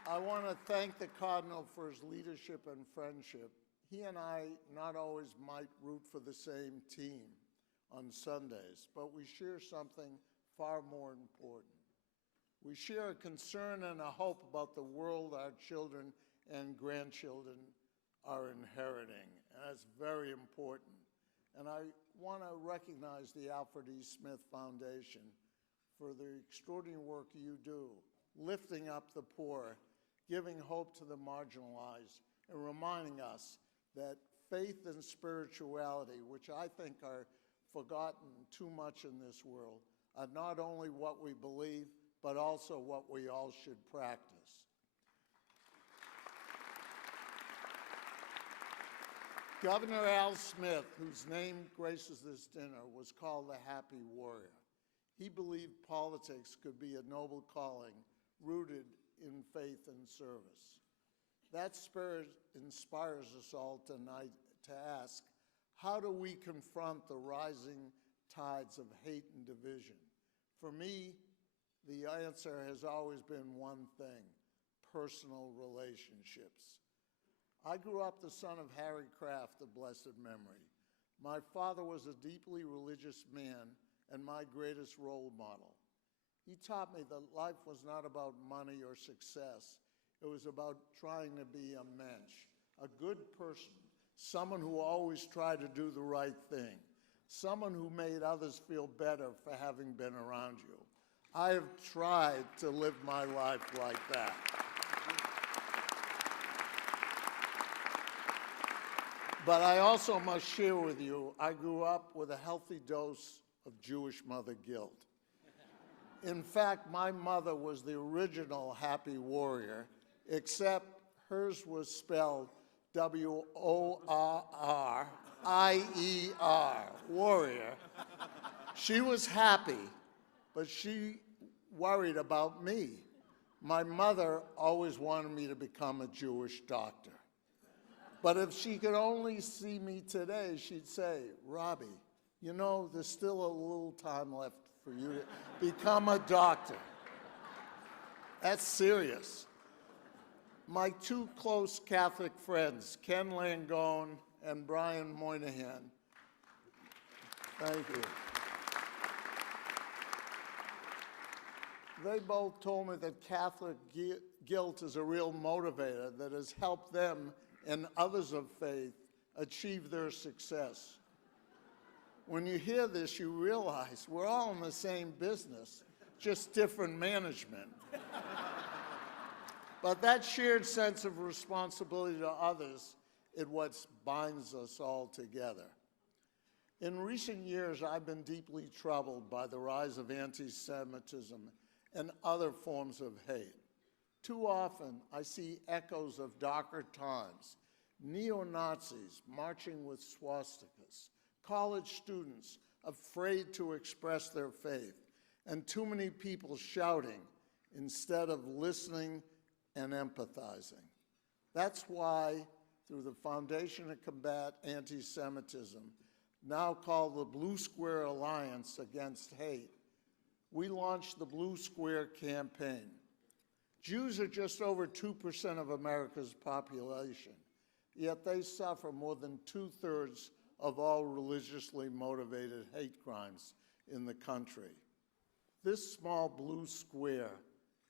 I want to thank the Cardinal for his leadership and friendship. He and I not always might root for the same team on Sundays, but we share something far more important. We share a concern and a hope about the world our children and grandchildren are inheriting, and that's very important. And I want to recognize the Alfred E. Smith Foundation for the extraordinary work you do, lifting up the poor, giving hope to the marginalized, and reminding us that faith and spirituality, which I think are forgotten too much in this world are not only what we believe, but also what we all should practice. Governor Al Smith, whose name graces this dinner, was called the Happy Warrior. He believed politics could be a noble calling rooted in faith and service. That spirit inspires us all tonight to ask, how do we confront the rising tides of hate and division? For me, the answer has always been one thing: personal relationships. I grew up the son of Harry Craft of blessed memory. My father was a deeply religious man and my greatest role model. He taught me that life was not about money or success. It was about trying to be a mensch, a good person, someone who always tried to do the right thing, someone who made others feel better for having been around you. I have tried to live my life like that. But I also must share with you, I grew up with a healthy dose of Jewish mother guilt. In fact, my mother was the original Happy Warrior, except hers was spelled W-O-R-R-I-E-R, warrior. She was happy, but she worried about me. My mother always wanted me to become a Jewish doctor. But if she could only see me today, she'd say, Robbie, you know, there's still a little time left for you to become a doctor. That's serious. My two close Catholic friends, Ken Langone and Brian Moynihan, thank you. They both told me that Catholic guilt is a real motivator that has helped them and others of faith achieve their success. When you hear this, you realize we're all in the same business, just different management. But that shared sense of responsibility to others is what binds us all together. In recent years, I've been deeply troubled by the rise of anti-Semitism and other forms of hate. Too often, I see echoes of darker times, neo-Nazis marching with swastikas, college students afraid to express their faith, and too many people shouting instead of listening and empathizing. That's why, through the Foundation to Combat Anti-Semitism, now called the Blue Square Alliance Against Hate, we launched the Blue Square campaign. Jews are just over 2% of America's population, yet they suffer more than 2/3 of all religiously motivated hate crimes in the country. This small blue square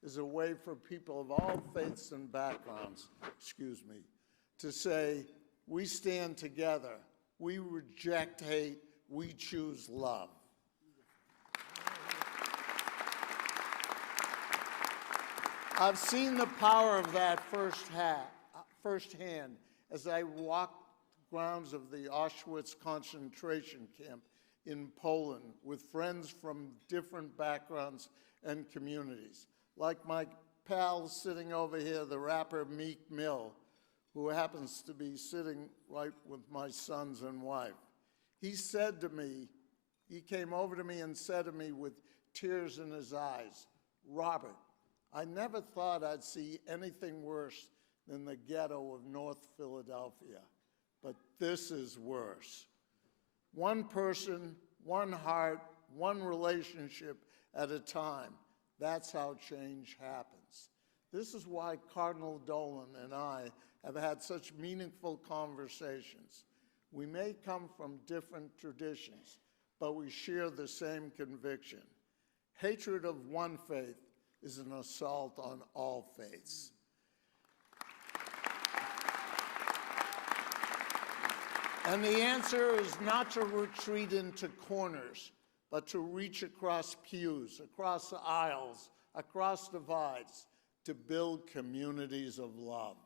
is a way for people of all faiths and backgrounds, to say, we stand together, we reject hate, we choose love. I've seen the power of that firsthand as I walked the grounds of the Auschwitz concentration camp in Poland with friends from different backgrounds and communities, like my pal sitting over here, the rapper Meek Mill, who happens to be sitting right with my sons and wife. He came over to me and said to me with tears in his eyes, Robert, I never thought I'd see anything worse than the ghetto of North Philadelphia, but this is worse. One person, one heart, one relationship at a time. That's how change happens. This is why Cardinal Dolan and I have had such meaningful conversations. We may come from different traditions, but we share the same conviction. Hatred of one faith is an assault on all faiths. And the answer is not to retreat into corners, but to reach across pews, across aisles, across divides, to build communities of love.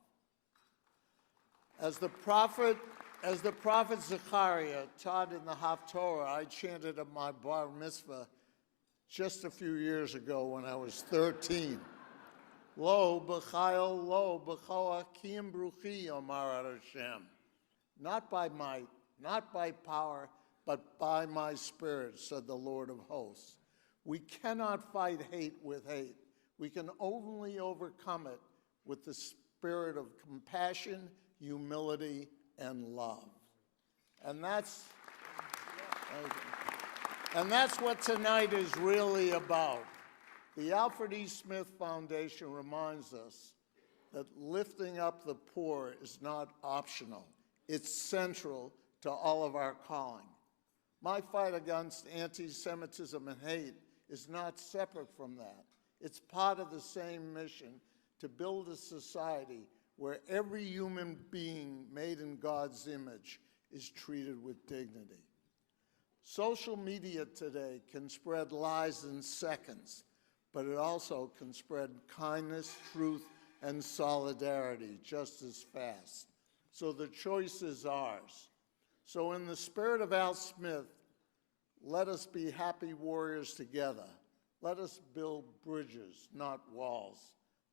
As the prophet As the prophet Zechariah taught in the Haftorah, I chanted at my bar mitzvah just a few years ago when I was 13. Lo b'chayil, lo b'choach, ki im bruchi, Omar Hashem. Not by might, not by power, but by my spirit, said the Lord of hosts. We cannot fight hate with hate. We can only overcome it with the spirit of compassion, humility, and love. And that's what tonight is really about. The Alfred E. Smith Foundation reminds us that lifting up the poor is not optional. It's central to all of our calling. My fight against anti-Semitism and hate is not separate from that. It's part of the same mission to build a society where every human being made in God's image is treated with dignity. Social media today can spread lies in seconds, but it also can spread kindness, truth, and solidarity just as fast. So the choice is ours. So in the spirit of Al Smith, let us be happy warriors together. Let us build bridges, not walls.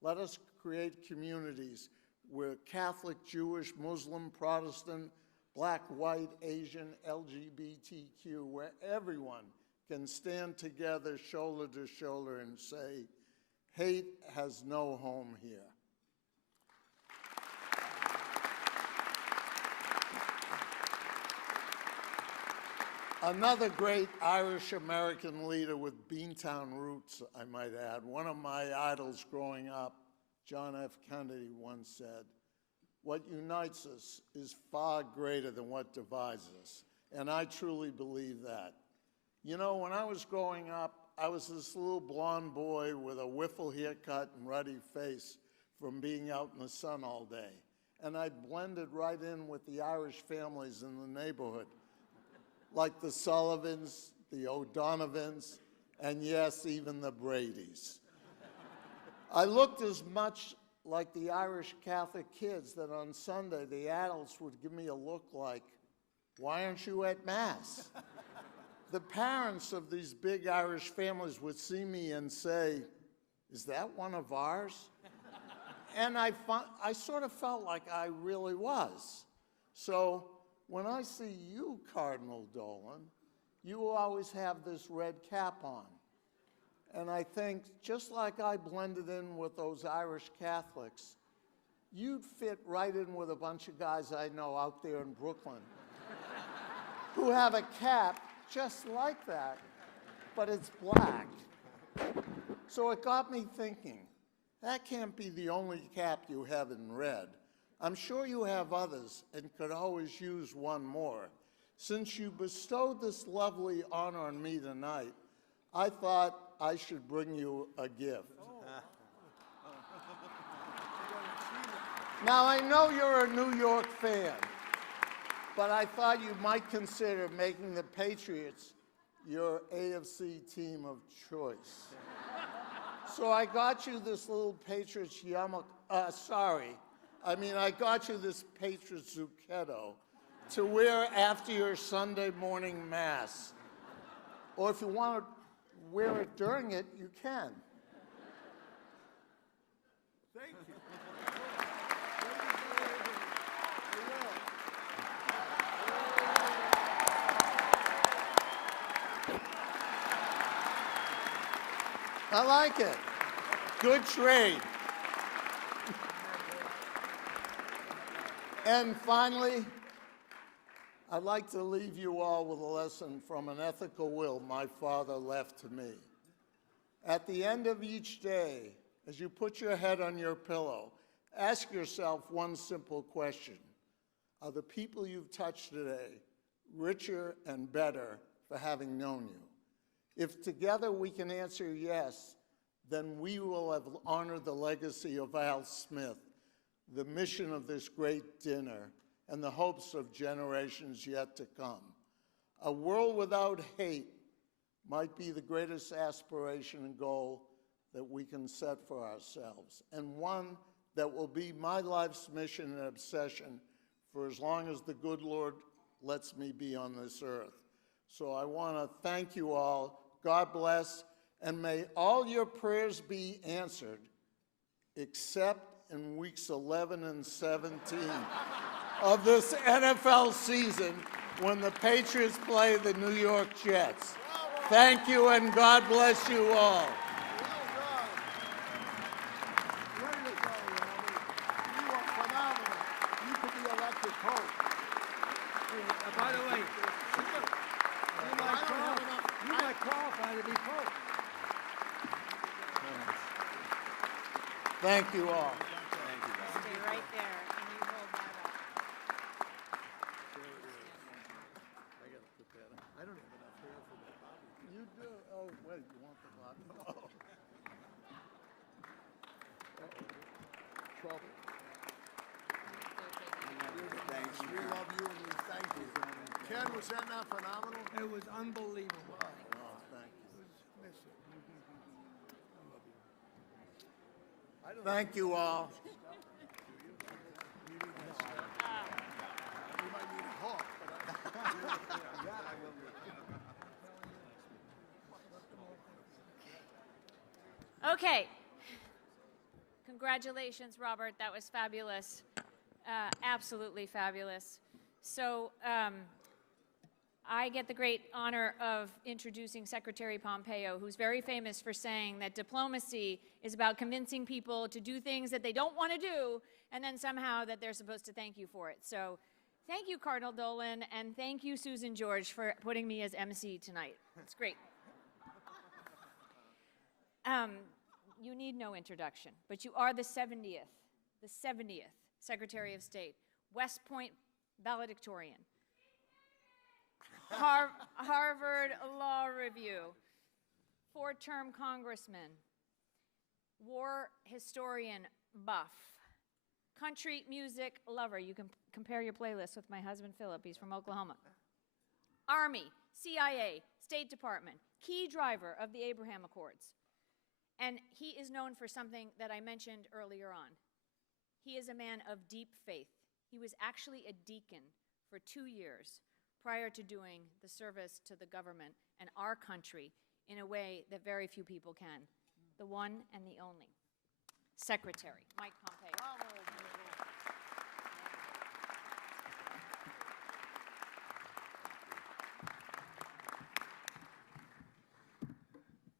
Let us create communities where Catholic, Jewish, Muslim, Protestant, Black, white, Asian, LGBTQ, where everyone can stand together shoulder to shoulder and say, hate has no home here. Another great Irish-American leader with Beantown roots, I might add, one of my idols growing up, John F. Kennedy, once said, "What unites us is far greater than what divides us." And I truly believe that. You know, when I was growing up, I was this little blonde boy with a wiffle haircut and ruddy face from being out in the sun all day. And I blended right in with the Irish families in the neighborhood, like the Sullivans, the O'Donovans, and yes, even the Bradys. I looked as much like the Irish Catholic kids that on Sunday the adults would give me a look like, "Why aren't you at Mass?" The parents of these big Irish families would see me and say, "Is that one of ours?" And I sort of felt like I really was. So when I see you, Cardinal Dolan, you always have this red cap on. And I think, just like I blended in with those Irish Catholics, you'd fit right in with a bunch of guys I know out there in Brooklyn who have a cap just like that, but it's black. So it got me thinking, that can't be the only cap you have in red. I'm sure you have others and could always use one more. Since you bestowed this lovely honor on me tonight, I thought I should bring you a gift. Now, I know you're a New York fan, but I thought you might consider making the Patriots your AFC team of choice. So I got you this little Patriots yarmulke, I got you this Patriots zucchetto to wear after your Sunday morning Mass. Or if you want to wear it during it, you can. Thank you. I like it. Good trade. And finally, I'd like to leave you all with a lesson from an ethical will my father left to me. At the end of each day, as you put your head on your pillow, ask yourself one simple question. Are the people you've touched today richer and better for having known you? If together we can answer yes, then we will have honored the legacy of Al Smith, the mission of this great dinner, and the hopes of generations yet to come. A world without hate might be the greatest aspiration and goal that we can set for ourselves, and one that will be my life's mission and obsession for as long as the good Lord lets me be on this earth. So I want to thank you all. God bless, and may all your prayers be answered, except in weeks 11 and 17 of this NFL season when the Patriots play the New York Jets. Thank you, and God bless you all. By the way, you might qualify to be Pope. Thank you all. Stay right there, and you hold that up. I got to put that on. I don't have enough hair for that, Bobby. You do? Oh, wait, you want the Bobby? Oh. Trouble. Thanks. We love you and we thank you. Ken, was that not phenomenal? It was unbelievable. Oh, thank you. Thank you all. Okay. Congratulations, Robert. That was fabulous. Absolutely fabulous. So I get the great honor of introducing Secretary Pompeo, who's very famous for saying that diplomacy is about convincing people to do things that they don't want to do, and then somehow that they're supposed to thank you for it. So thank you, Cardinal Dolan, and thank you, Susan George, for putting me as MC tonight. It's great. You need no introduction, but you are the 70th Secretary of State, West Point valedictorian, Harvard Law Review, 4-term congressman, war historian buff, country music lover. You can compare your playlist with my husband Philip, he's from Oklahoma. Army, CIA, State Department, key driver of the Abraham Accords. And he is known for something that I mentioned earlier on. He is a man of deep faith. He was actually a deacon for 2 years prior to doing the service to the government and our country in a way that very few people can. The one and the only. Secretary Mike Pompeo.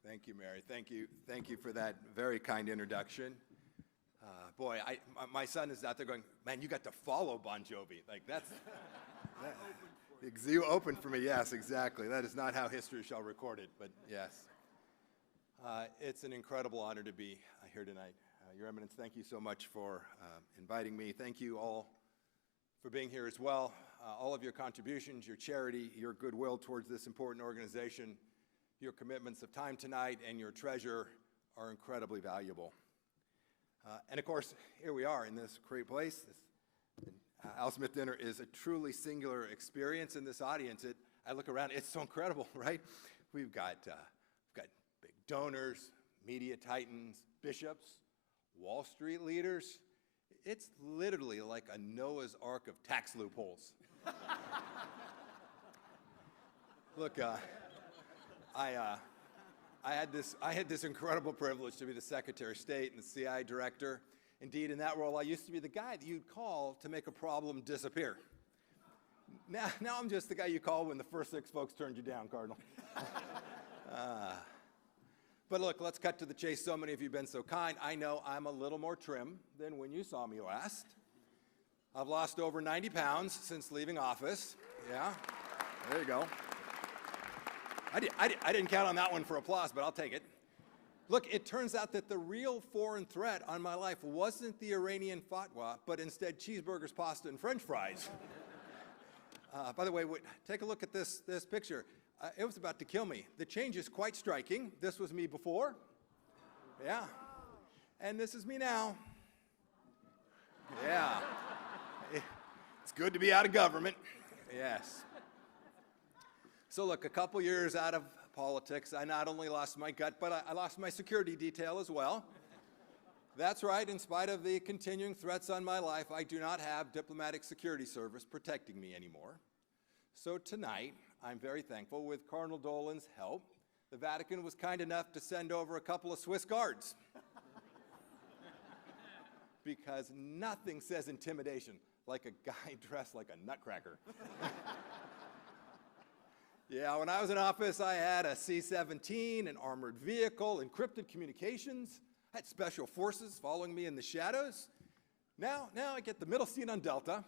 Thank you, Mary. Thank you for that very kind introduction. Boy, my son is out there going, man, you got to follow Bon Jovi. Like you opened for me. Yes, exactly. That is not how history shall record it, but yes. It's an incredible honor to be here tonight. Your Eminence, thank you so much for inviting me. Thank you all for being here as well. All of your contributions, your charity, your goodwill towards this important organization, your commitments of time tonight, and your treasure are incredibly valuable. And of course, here we are in this great place. This Al Smith dinner is a truly singular experience in this audience. I look around, it's so incredible, right? We've got big donors, media titans, bishops, Wall Street leaders. It's literally like a Noah's Ark of tax loopholes. Look, I had this incredible privilege to be the Secretary of State and the CIA Director. Indeed, in that role, I used to be the guy that you'd call to make a problem disappear. Now I'm just the guy you call when the first 6 folks turned you down, Cardinal. But look, let's cut to the chase. So many of you have been so kind. I know I'm a little more trim than when you saw me last. I've lost over 90 pounds since leaving office. Yeah, there you go. I didn't count on that one for applause, but I'll take it. Look, it turns out that the real foreign threat on my life wasn't the Iranian fatwa, but instead cheeseburgers, pasta, and French fries. By the way, take a look at this picture. It was about to kill me. The change is quite striking. This was me before. Yeah. And this is me now. Yeah. It's good to be out of government. Yes. So look, a couple years out of politics, I not only lost my gut, but I lost my security detail as well. That's right. In spite of the continuing threats on my life, I do not have diplomatic security service protecting me anymore. So tonight, I'm very thankful, with Cardinal Dolan's help, the Vatican was kind enough to send over a couple of Swiss guards. Because nothing says intimidation like a guy dressed like a nutcracker. Yeah, when I was in office, I had a C-17, an armored vehicle, encrypted communications. I had special forces following me in the shadows. Now I get the middle seat on Delta,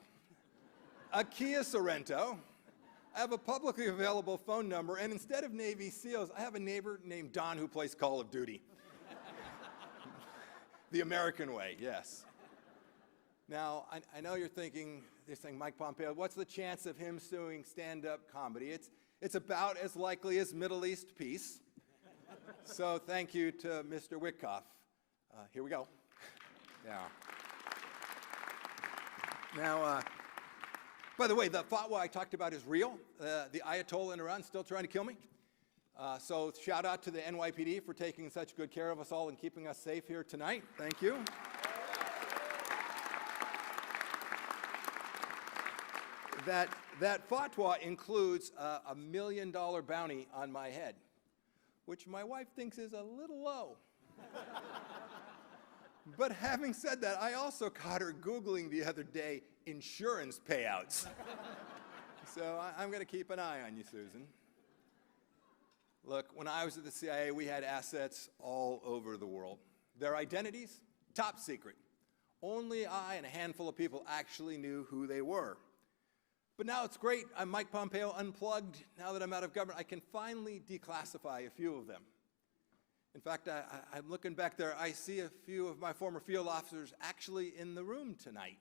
a Kia Sorrento. I have a publicly available phone number, and instead of Navy SEALs, I have a neighbor named Don who plays Call of Duty. The American way, yes. Now, I know you're saying, Mike Pompeo, what's the chance of him suing stand-up comedy? It's about as likely as Middle East peace. So thank you to Mr. Witkoff. Here we go. Yeah. Now, by the way, the fatwa I talked about is real. The Ayatollah in Iran is still trying to kill me. So shout out to the NYPD for taking such good care of us all and keeping us safe here tonight. Thank you. That fatwa includes a $1 million bounty on my head, which my wife thinks is a little low. But having said that, I also caught her Googling the other day insurance payouts. So I'm going to keep an eye on you, Susan. Look, when I was at the CIA, we had assets all over the world. Their identities, top secret. Only I and a handful of people actually knew who they were. But now it's great. I'm Mike Pompeo unplugged. Now that I'm out of government, I can finally declassify a few of them. In fact, I'm looking back there. I see a few of my former field officers actually in the room tonight.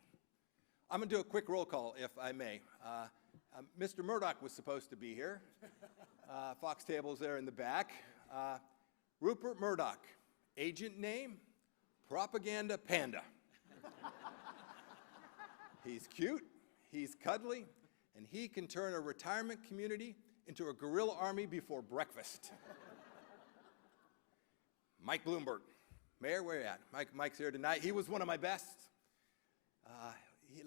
I'm going to do a quick roll call, if I may. Mr. Murdoch was supposed to be here. Fox Table's there in the back. Rupert Murdoch, agent name, Propaganda Panda. He's cute, he's cuddly, and he can turn a retirement community into a guerrilla army before breakfast. Mike Bloomberg. Mayor, where you at? Mike's here tonight. He was one of my best.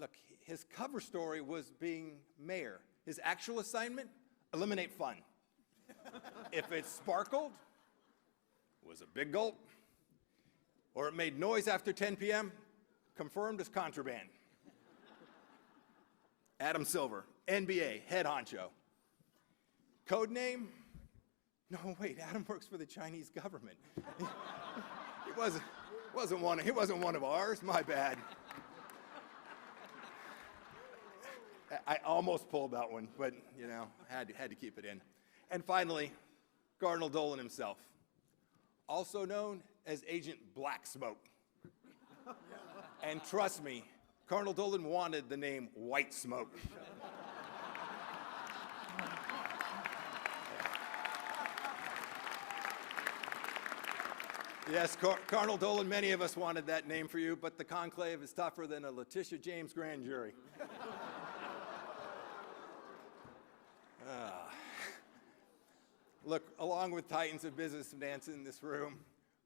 Look, his cover story was being mayor. His actual assignment, eliminate fun. If it sparkled, was a big gulp, or it made noise after 10 p.m., confirmed as contraband. Adam Silver, NBA, head honcho. Code name? No, wait, Adam works for the Chinese government. He wasn't one of ours, my bad. I almost pulled that one, but, had to keep it in. And finally, Cardinal Dolan himself, also known as Agent Black Smoke. And trust me, Cardinal Dolan wanted the name White Smoke. Yes, Cardinal Dolan, many of us wanted that name for you, but the conclave is tougher than a Letitia James grand jury. Look, along with titans of business finance in this room,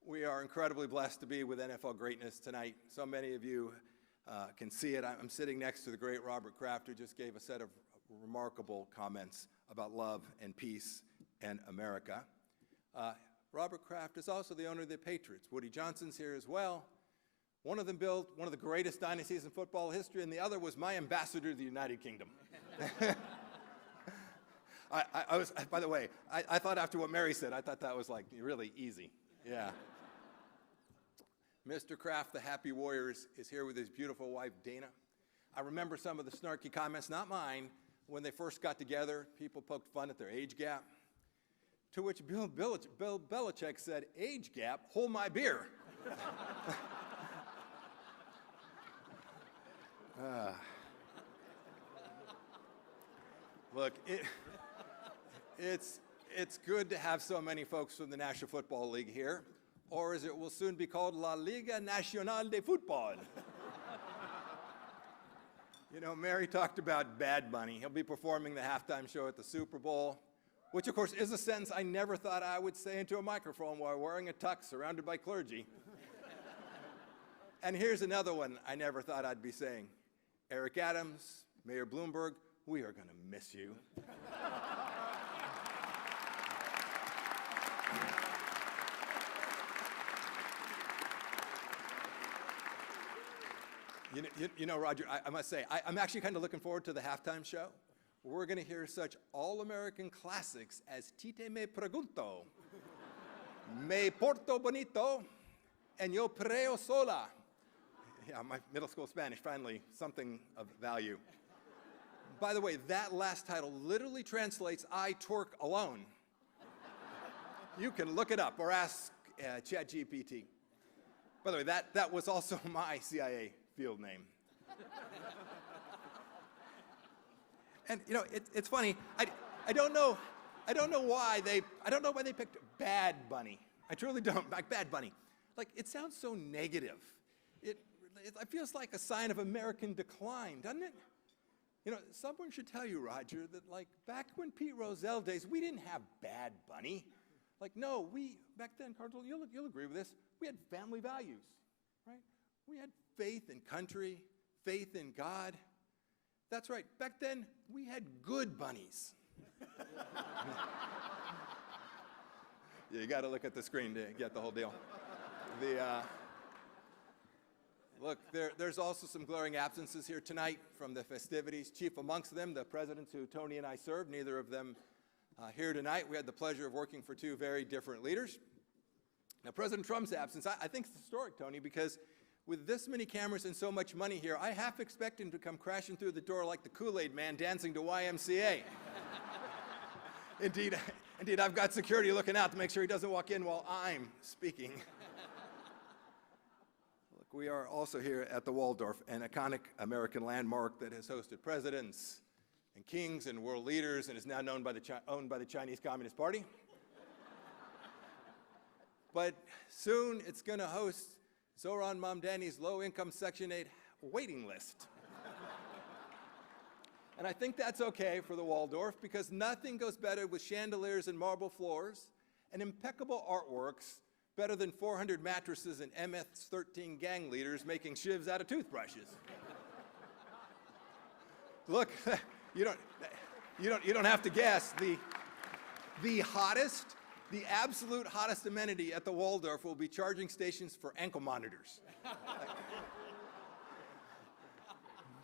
we are incredibly blessed to be with NFL greatness tonight. So many of you can see it. I'm sitting next to the great Robert Kraft, who just gave a set of remarkable comments about love and peace and America. Robert Kraft is also the owner of the Patriots. Woody Johnson's here as well. One of them built one of the greatest dynasties in football history, and the other was my ambassador to the United Kingdom. By the way, I thought after what Mary said, I thought that was like really easy. Yeah. Mr. Kraft, the happy warrior, is here with his beautiful wife, Dana. I remember some of the snarky comments, not mine, when they first got together. People poked fun at their age gap. To which Bill Belichick said, "Age gap, hold my beer." Look, it's good to have so many folks from the National Football League here, or as it will soon be called, La Liga Nacional de Fútbol. Mary talked about Bad Bunny. He'll be performing the halftime show at the Super Bowl, which, of course, is a sentence I never thought I would say into a microphone while wearing a tux surrounded by clergy. And here's another one I never thought I'd be saying. Eric Adams, Mayor Bloomberg, we are going to miss you. You know, Roger, I must say, I'm actually kind of looking forward to the halftime show. We're going to hear such all-American classics as Tite me pregunto, me porto bonito, and yo perreo sola. Yeah, my middle school Spanish, finally, something of value. By the way, that last title literally translates I twerk alone. You can look it up or ask ChatGPT. By the way, that was also my CIA field name. And you know, it's funny. I don't know why they picked Bad Bunny. I truly don't. Like Bad Bunny, like it sounds so negative. It feels like a sign of American decline, doesn't it? You know, someone should tell you, Roger, that like back when Pete Rozelle days, we didn't have Bad Bunny. Like no, back then, Cardinal, you'll agree with this. We had family values, right? We had faith in country, faith in God. That's right. Back then, we had good bunnies. Yeah, you got to look at the screen to get the whole deal. Look, there's also some glaring absences here tonight from the festivities. Chief amongst them, the presidents who Tony and I served, neither of them here tonight. We had the pleasure of working for two very different leaders. Now, President Trump's absence, I think it's historic, Tony, because with this many cameras and so much money here, I half expect him to come crashing through the door like the Kool-Aid man dancing to YMCA. Indeed, I've got security looking out to make sure he doesn't walk in while I'm speaking. Look, we are also here at the Waldorf, an iconic American landmark that has hosted presidents and kings and world leaders and is now owned by the Chinese Communist Party. But soon it's going to host Zohran Mamdani's low-income Section 8 waiting list. And I think that's okay for the Waldorf because nothing goes better with chandeliers and marble floors and impeccable artworks better than 400 mattresses and MS-13 gang leaders making shivs out of toothbrushes. Look, you don't have to guess. The absolute hottest amenity at the Waldorf will be charging stations for ankle monitors.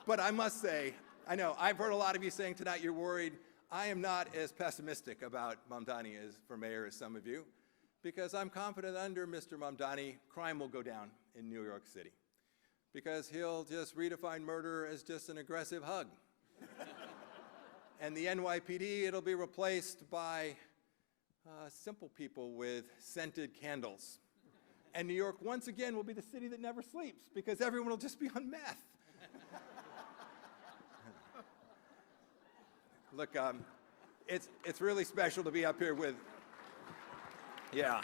But I must say, I know, I've heard a lot of you saying tonight you're worried. I am not as pessimistic about Mamdani as for mayor as some of you, because I'm confident under Mr. Mamdani, crime will go down in New York City, because he'll just redefine murder as just an aggressive hug. And the NYPD, it'll be replaced by simple people with scented candles. And New York, once again, will be the city that never sleeps because everyone will just be on meth. Look, it's really special to be up here with, yeah,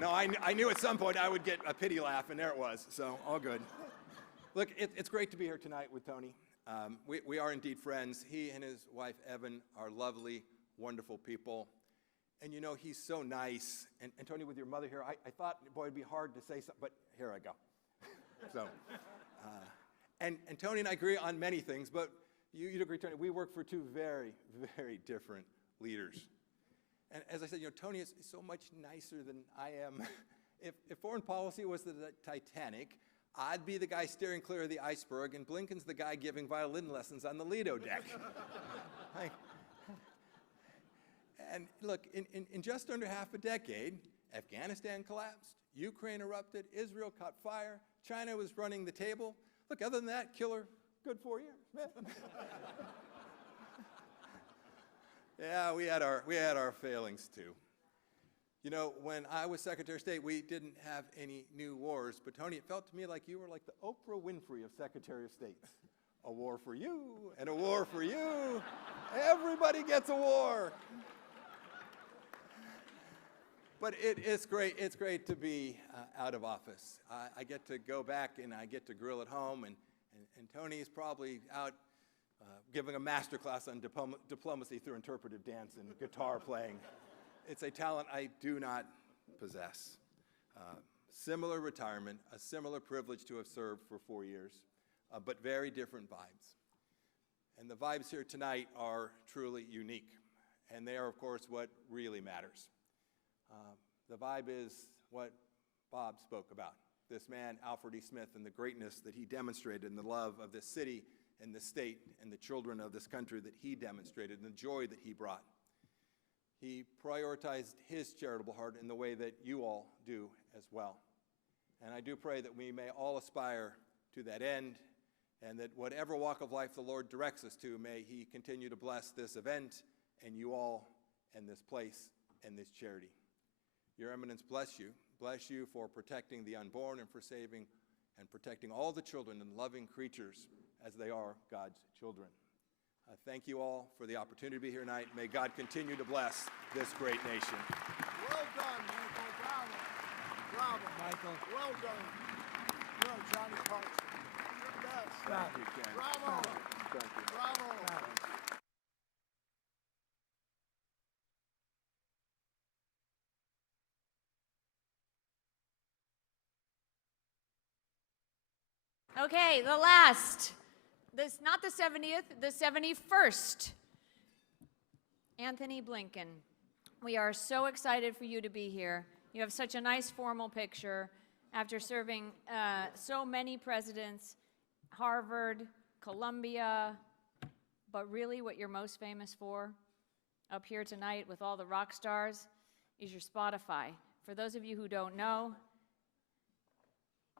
no, I knew at some point I would get a pity laugh, and there it was, so all good. Look, it's great to be here tonight with Tony. We are indeed friends. He and his wife, Evan, are lovely, wonderful people. And you know, he's so nice. And Tony, with your mother here, I thought, boy, it'd be hard to say something, but here I go. So, and Tony and I agree on many things, but you'd agree, Tony, we work for two very, very different leaders. And as I said, you know, Tony is so much nicer than I am. If foreign policy was the Titanic, I'd be the guy steering clear of the iceberg, and Blinken's the guy giving violin lessons on the Lido deck. And look, in just under half a decade, Afghanistan collapsed, Ukraine erupted, Israel caught fire, China was running the table. Look, other than that, killer, good 4 years. Yeah, we had our failings too. You know, when I was Secretary of State, we didn't have any new wars, but Tony, it felt to me like you were like the Oprah Winfrey of Secretary of States. A war for you, and a war for you. Everybody gets a war. But it's great to be out of office. I get to go back and I get to grill at home, and Tony's probably out giving a master class on diplomacy through interpretive dance and guitar playing. It's a talent I do not possess. similar retirement, a similar privilege to have served for 4 years, but very different vibes. And the vibes here tonight are truly unique, and they are, of course, what really matters. The vibe is what Bob spoke about. This man, Alfred E. Smith, and the greatness that he demonstrated, and the love of this city and the state and the children of this country that he demonstrated, and the joy that he brought. He prioritized his charitable heart in the way that you all do as well. And I do pray that we may all aspire to that end, and that whatever walk of life the Lord directs us to, may he continue to bless this event and you all and this place and this charity. Your Eminence bless you for protecting the unborn and for saving and protecting all the children and loving creatures as they are God's children. Thank you all for the opportunity to be here tonight. May God continue to bless this great nation. Well done, Michael. Bravo. Bravo, Michael. Well done. You're Johnny Carson. You're the best. Thank you, Ken. Bravo. Thank you. Bravo. Okay, the last. This, not the 70th, the 71st. Anthony Blinken. We are so excited for you to be here. You have such a nice formal picture after serving so many presidents, Harvard, Columbia, but really what you're most famous for up here tonight with all the rock stars is your Spotify. For those of you who don't know,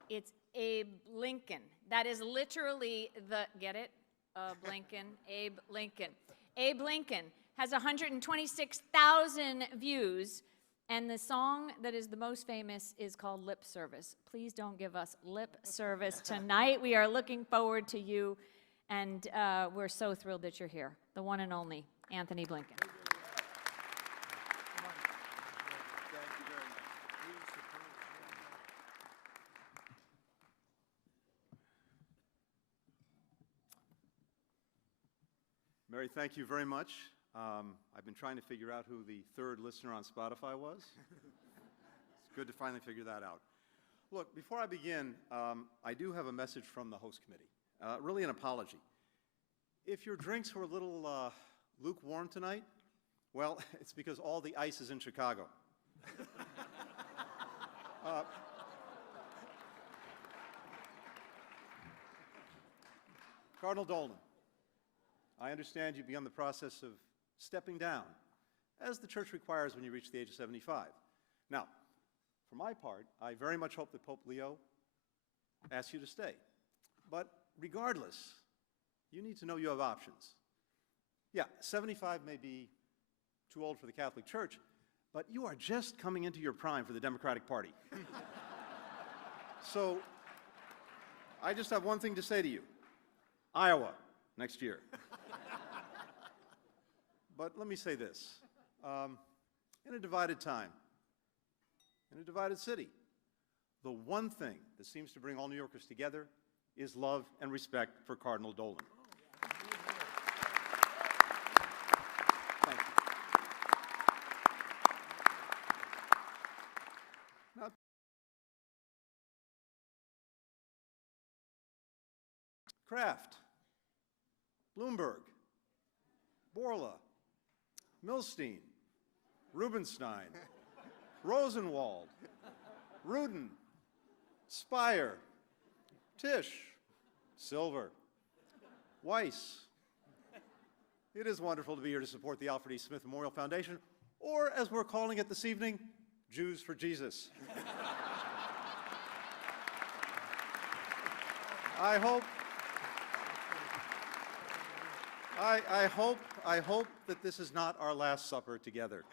it's Abe Lincoln. That is literally the, get it? Blinken, Abe Lincoln. Abe Lincoln has 126,000 views, and the song that is the most famous is called Lip Service. Please don't give us lip service tonight. We are looking forward to you, and we're so thrilled that you're here. The one and only Anthony Blinken. Mary, thank you very much. I've been trying to figure out who the third listener on Spotify was. It's good to finally figure that out. Look, before I begin, I do have a message from the host committee, really an apology. If your drinks were a little lukewarm tonight, well, it's because all the ice is in Chicago. Cardinal Dolan, I understand you've begun the process of stepping down, as the church requires when you reach the age of 75. Now, for my part, I very much hope that Pope Leo asks you to stay. But regardless, you need to know you have options. Yeah, 75 may be too old for the Catholic Church, but you are just coming into your prime for the Democratic Party. So, I just have one thing to say to you. Iowa, next year. But let me say this. In a divided time, in a divided city, the one thing that seems to bring all New Yorkers together is love and respect for Cardinal Dolan. Thank you. Now, Kraft, Bloomberg, Borla, Milstein, Rubenstein, Rosenwald, Rudin, Spire, Tisch, Silver, Weiss. It is wonderful to be here to support the Alfred E. Smith Memorial Foundation, or as we're calling it this evening, Jews for Jesus. I hope that this is not our last supper together.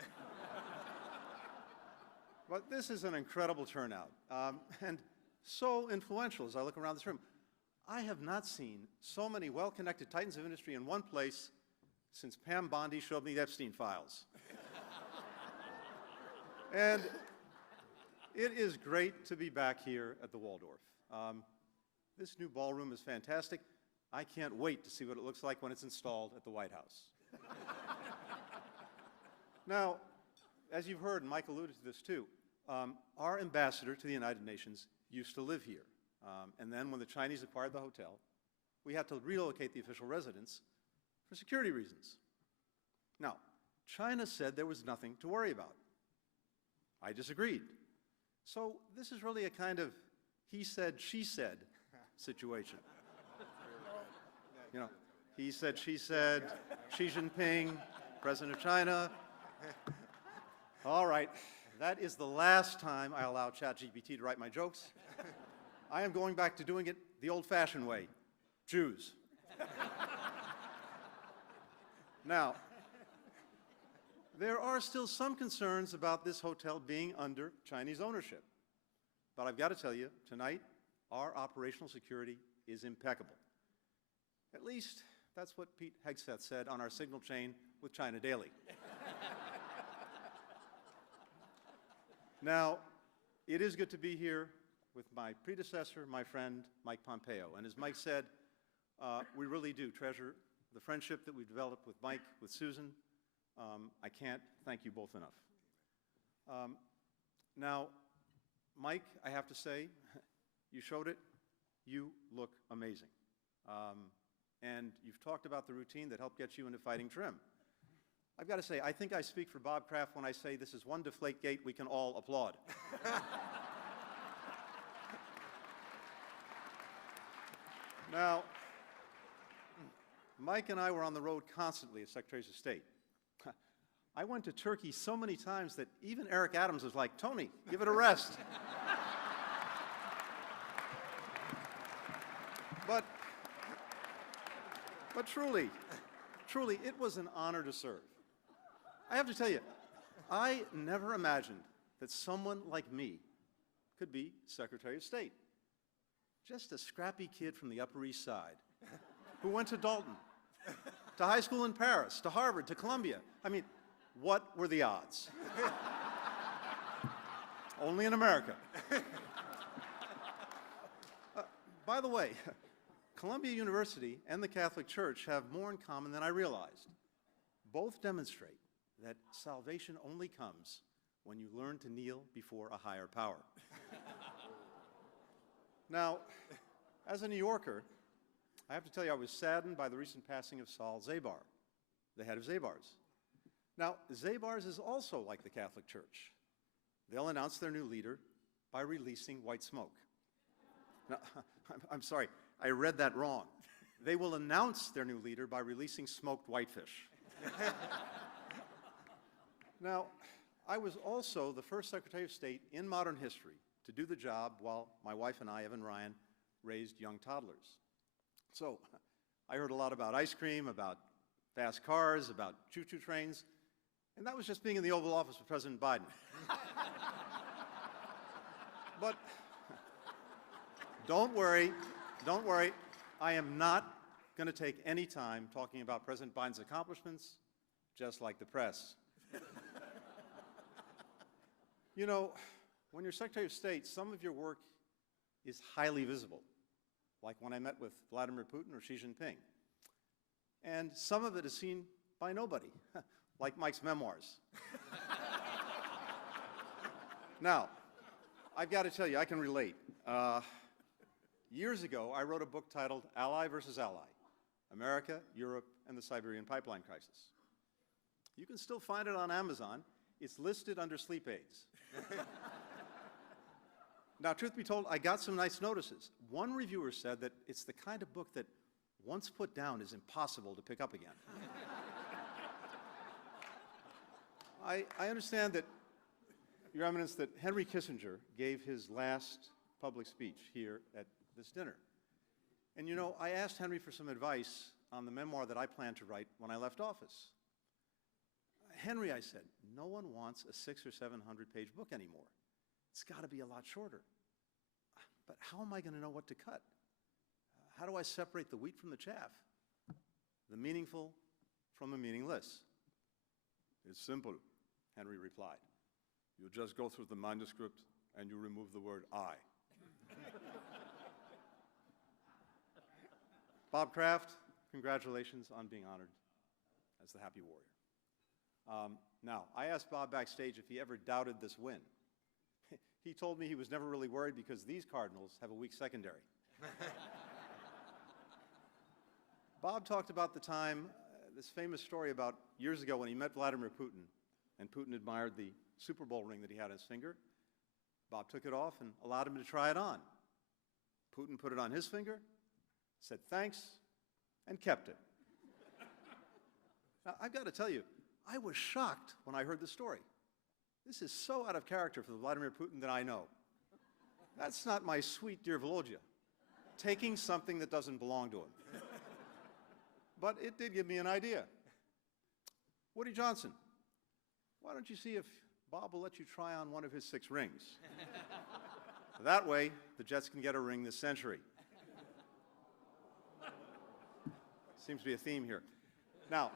But this is an incredible turnout, and so influential as I look around this room. I have not seen so many well-connected titans of industry in one place since Pam Bondi showed me the Epstein files. And it is great to be back here at the Waldorf. This new ballroom is fantastic. I can't wait to see what it looks like when it's installed at the White House. Now, as you've heard, and Mike alluded to this too, Our ambassador to the United Nations used to live here. And then when the Chinese acquired the hotel, we had to relocate the official residence for security reasons. Now, China said there was nothing to worry about. I disagreed. So this is really a kind of he said, she said situation. You know, he said, she said, Xi Jinping, President of China. All right, that is the last time I allow ChatGPT to write my jokes. I am going back to doing it the old-fashioned way, Jews. Now, there are still some concerns about this hotel being under Chinese ownership. But I've got to tell you, tonight, our operational security is impeccable. At least, that's what Pete Hegseth said on our signal chain with China Daily. Now, it is good to be here with my predecessor, my friend, Mike Pompeo. And as Mike said, we really do treasure the friendship that we've developed with Mike, with Susan. I can't thank you both enough. Now, Mike, I have to say, you showed it. You look amazing. And you've talked about the routine that helped get you into fighting trim. I've got to say, I think I speak for Bob Kraft when I say this is one deflate gate we can all applaud. Now, Mike and I were on the road constantly as Secretaries of State. I went to Turkey so many times that even Eric Adams was like, Tony, give it a rest. But truly, it was an honor to serve. I have to tell you, I never imagined that someone like me could be Secretary of State. Just a scrappy kid from the Upper East Side who went to Dalton, to high school in Paris, to Harvard, to Columbia. I mean, what were the odds? Only in America. By the way, Columbia University and the Catholic Church have more in common than I realized. Both demonstrate that salvation only comes when you learn to kneel before a higher power. Now, as a New Yorker, I have to tell you I was saddened by the recent passing of Saul Zabar, the head of Zabar's. Now, Zabar's is also like the Catholic Church. They'll announce their new leader by releasing white smoke. Now, I'm sorry, I read that wrong. They will announce their new leader by releasing smoked whitefish. Now, I was also the first Secretary of State in modern history to do the job while my wife and I, Evan Ryan, raised young toddlers. So I heard a lot about ice cream, about fast cars, about choo-choo trains, and that was just being in the Oval Office with President Biden. But don't worry, I am not going to take any time talking about President Biden's accomplishments, just like the press. You know, when you're Secretary of State, some of your work is highly visible, like when I met with Vladimir Putin or Xi Jinping. And some of it is seen by nobody, like Mike's memoirs. Now, I've got to tell you, I can relate. Years ago, I wrote a book titled Ally versus Ally, America, Europe, and the Siberian Pipeline Crisis. You can still find it on Amazon. It's listed under sleep aids. Now, truth be told, I got some nice notices. One reviewer said that it's the kind of book that, once put down, is impossible to pick up again. I understand that, Your Eminence, that Henry Kissinger gave his last public speech here at this dinner. And you know, I asked Henry for some advice on the memoir that I planned to write when I left office. Henry, I said, no one wants a 600 or 700-page book anymore. It's got to be a lot shorter. But how am I going to know what to cut? How do I separate the wheat from the chaff? The meaningful from the meaningless? It's simple, Henry replied. You just go through the manuscript and you remove the word I. Bob Kraft, congratulations on being honored as the Happy Warrior. Now, I asked Bob backstage if he ever doubted this win. he told me he was never really worried because these Cardinals have a weak secondary. Bob talked about the time, this famous story about years ago when he met Vladimir Putin, and Putin admired the Super Bowl ring that he had on his finger. Bob took it off and allowed him to try it on. Putin put it on his finger, said thanks, and kept it. Now, I've got to tell you, I was shocked when I heard the story. This is so out of character for the Vladimir Putin that I know. That's not my sweet dear Volodya, taking something that doesn't belong to him. But it did give me an idea. Woody Johnson, why don't you see if Bob will let you try on one of his 6 rings? That way, the Jets can get a ring this century. Seems to be a theme here. Now,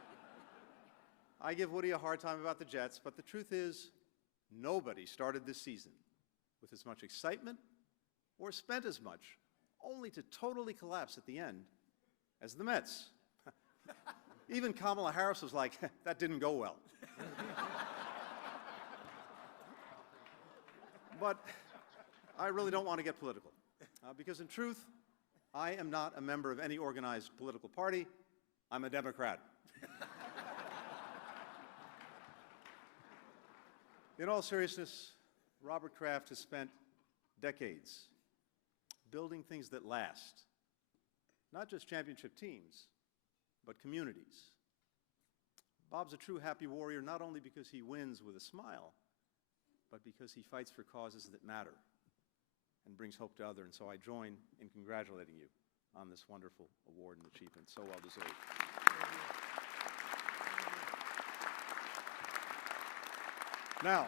I give Woody a hard time about the Jets, but the truth is, nobody started this season with as much excitement or spent as much, only to totally collapse at the end, as the Mets. Even Kamala Harris was like, that didn't go well. But I really don't want to get political, because in truth, I am not a member of any organized political party. I'm a Democrat. In all seriousness, Robert Kraft has spent decades building things that last, not just championship teams, but communities. Bob's a true happy warrior not only because he wins with a smile, but because he fights for causes that matter and brings hope to others. And so I join in congratulating you on this wonderful award and achievement, so well deserved. Now,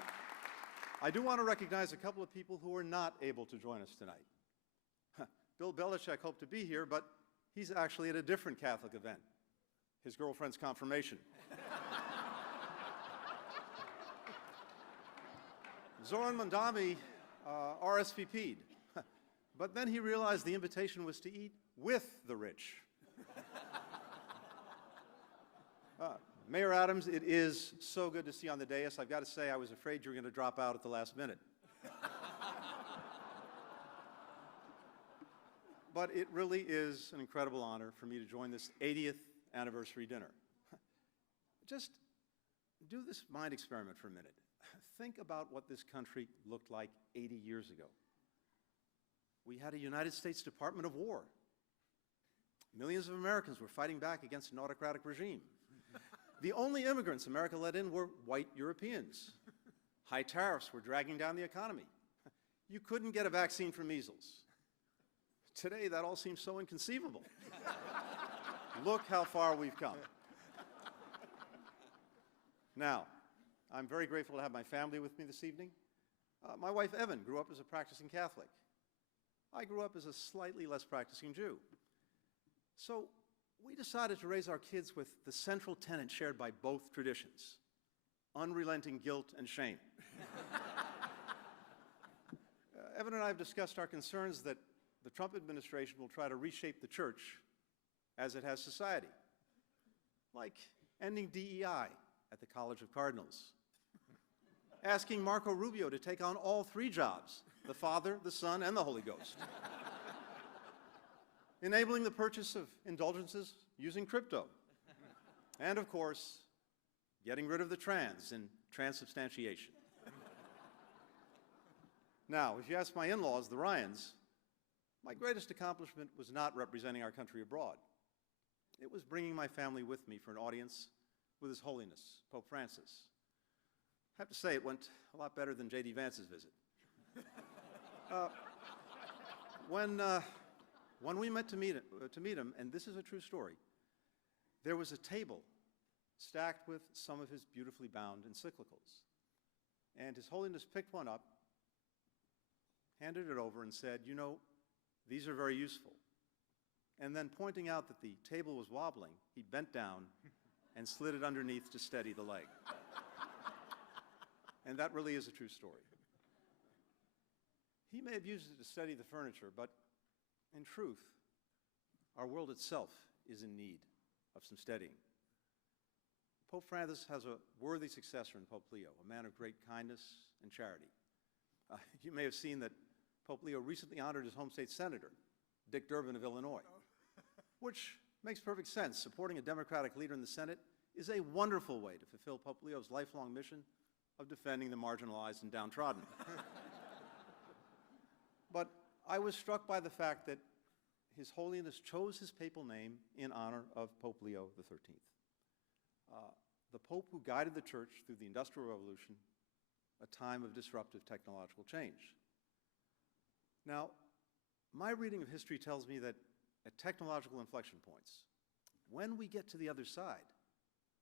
I do want to recognize a couple of people who are not able to join us tonight. Bill Belichick hoped to be here, but he's actually at a different Catholic event, his girlfriend's confirmation. Zoran Mandami RSVP'd, but then he realized the invitation was to eat with the rich. Mayor Adams, it is so good to see you on the dais. I've got to say, I was afraid you were going to drop out at the last minute. But it really is an incredible honor for me to join this 80th anniversary dinner. Just do this mind experiment for a minute. Think about what this country looked like 80 years ago. We had a United States Department of War. Millions of Americans were fighting back against an autocratic regime. The only immigrants America let in were white Europeans. High tariffs were dragging down the economy. You couldn't get a vaccine for measles. Today, that all seems so inconceivable. Look how far we've come. Now, I'm very grateful to have my family with me this evening. My wife, Evan, grew up as a practicing Catholic. I grew up as a slightly less practicing Jew. So we decided to raise our kids with the central tenet shared by both traditions: unrelenting guilt and shame. Evan and I have discussed our concerns that the Trump administration will try to reshape the church as it has society, like ending DEI at the College of Cardinals, asking Marco Rubio to take on all 3 jobs: the Father, the Son, and the Holy Ghost, enabling the purchase of indulgences using crypto, and of course, getting rid of the trans in transubstantiation. Now, if you ask my in-laws, the Ryans, my greatest accomplishment was not representing our country abroad. It was bringing my family with me for an audience with His Holiness, Pope Francis. I have to say, it went a lot better than J.D. Vance's visit. When we met to meet him, and this is a true story, there was a table stacked with some of his beautifully bound encyclicals. And His Holiness picked one up, handed it over, and said, "You know, these are very useful." And then, pointing out that the table was wobbling, he bent down and slid it underneath to steady the leg. And that really is a true story. He may have used it to steady the furniture, but in truth, our world itself is in need of some steadying. Pope Francis has a worthy successor in Pope Leo, a man of great kindness and charity. You may have seen that Pope Leo recently honored his home state senator, Dick Durbin of Illinois, which makes perfect sense. Supporting a Democratic leader in the Senate is a wonderful way to fulfill Pope Leo's lifelong mission of defending the marginalized and downtrodden. But I was struck by the fact that His Holiness chose his papal name in honor of Pope Leo XIII, the Pope who guided the Church through the Industrial Revolution, a time of disruptive technological change. Now, my reading of history tells me that at technological inflection points, when we get to the other side,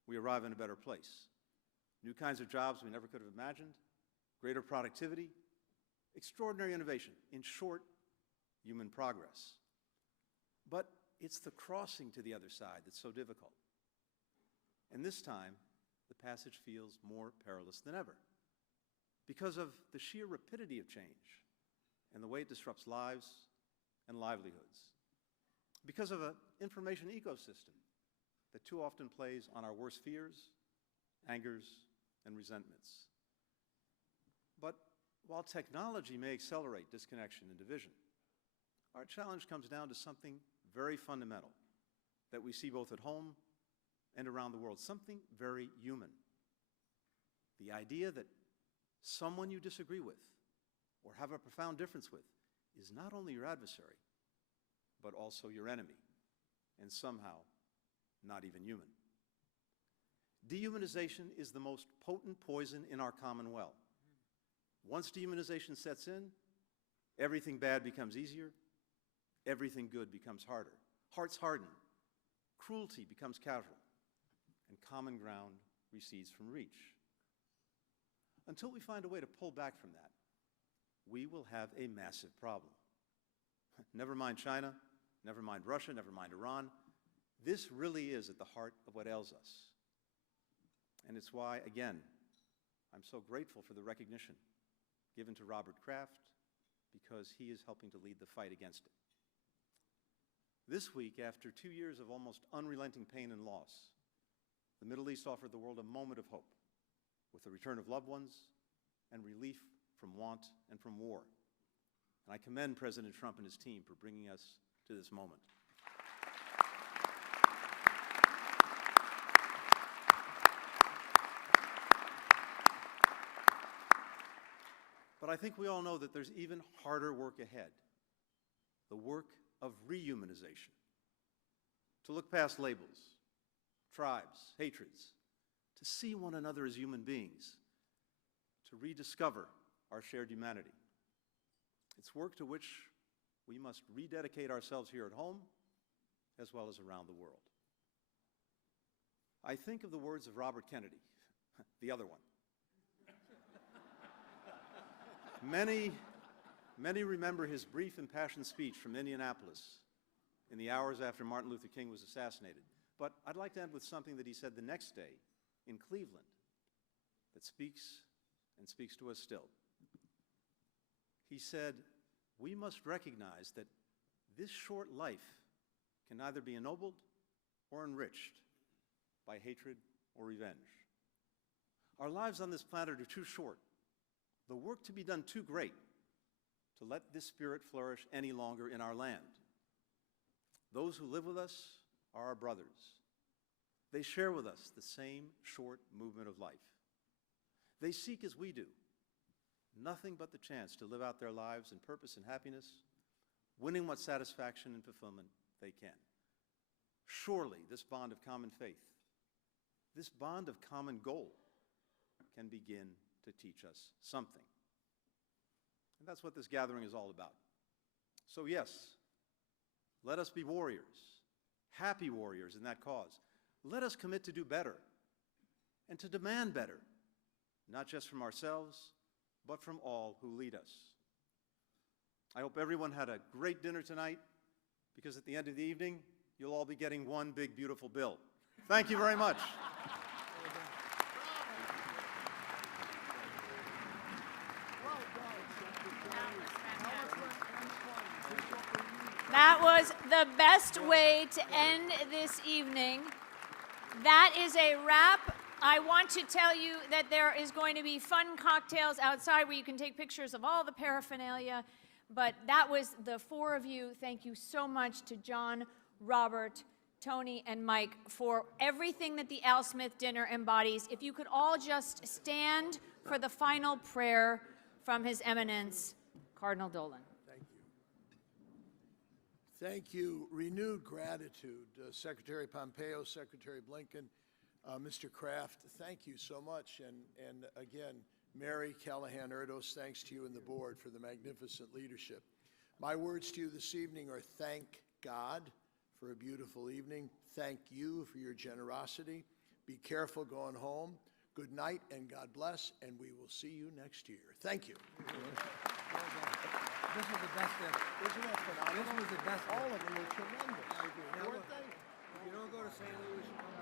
we arrive in a better place. New kinds of jobs we never could have imagined, greater productivity, extraordinary innovation, in short, human progress. But it's the crossing to the other side that's so difficult. And this time, the passage feels more perilous than ever because of the sheer rapidity of change and the way it disrupts lives and livelihoods, because of an information ecosystem that too often plays on our worst fears, angers, and resentments. But while technology may accelerate disconnection and division, our challenge comes down to something very fundamental that we see both at home and around the world, something very human. The idea that someone you disagree with or have a profound difference with is not only your adversary, but also your enemy, and somehow not even human. Dehumanization is the most potent poison in our common well. Once dehumanization sets in, everything bad becomes easier, everything good becomes harder. Hearts harden, cruelty becomes casual, and common ground recedes from reach. Until we find a way to pull back from that, we will have a massive problem. Never mind China, never mind Russia, never mind Iran. This really is at the heart of what ails us. And it's why, again, I'm so grateful for the recognition given to Robert Kraft, because he is helping to lead the fight against it. This week, after 2 years of almost unrelenting pain and loss, the Middle East offered the world a moment of hope with the return of loved ones and relief from want and from war. And I commend President Trump and his team for bringing us to this moment. But I think we all know that there's even harder work ahead, the work of rehumanization. To look past labels, tribes, hatreds, to see one another as human beings, to rediscover our shared humanity. It's work to which we must rededicate ourselves here at home as well as around the world. I think of the words of Robert Kennedy, the other one. Many remember his brief impassioned speech from Indianapolis in the hours after Martin Luther King was assassinated. But I'd like to end with something that he said the next day in Cleveland that speaks to us still. He said, "We must recognize that this short life can neither be ennobled or enriched by hatred or revenge. Our lives on this planet are too short, the work to be done too great to let this spirit flourish any longer in our land. Those who live with us are our brothers. They share with us the same short movement of life. They seek, as we do, nothing but the chance to live out their lives in purpose and happiness, winning what satisfaction and fulfillment they can. Surely this bond of common faith, this bond of common goal, can begin to teach us something." And that's what this gathering is all about. So yes, let us be warriors, happy warriors in that cause. Let us commit to do better and to demand better, not just from ourselves, but from all who lead us. I hope everyone had a great dinner tonight, because at the end of the evening, you'll all be getting one big, beautiful bill. Thank you very much. That was the best way to end this evening. That is a wrap I want to tell you that there is going to be fun cocktails outside where you can take pictures of all the paraphernalia. But that was the four of you. Thank you so much to John, Robert, Tony, and Mike for everything that the Al Smith dinner embodies. If you could all just stand for the final prayer from His Eminence, Cardinal Dolan. Thank you. Thank you. Renewed gratitude, Secretary Pompeo, Secretary Blinken, Mr. Kraft, thank you so much. And again, Mary Callahan Erdos, thanks to you and the board for the magnificent leadership. My words to you this evening are thank God for a beautiful evening. Thank you for your generosity. Be careful going home. Good night and God bless, and we will see you next year. Thank you. This was the best ever. Isn't that phenomenal? This was the best. All of them were tremendous. I agree. Now, Weren't look, they? if you don't go to St. Louis, you come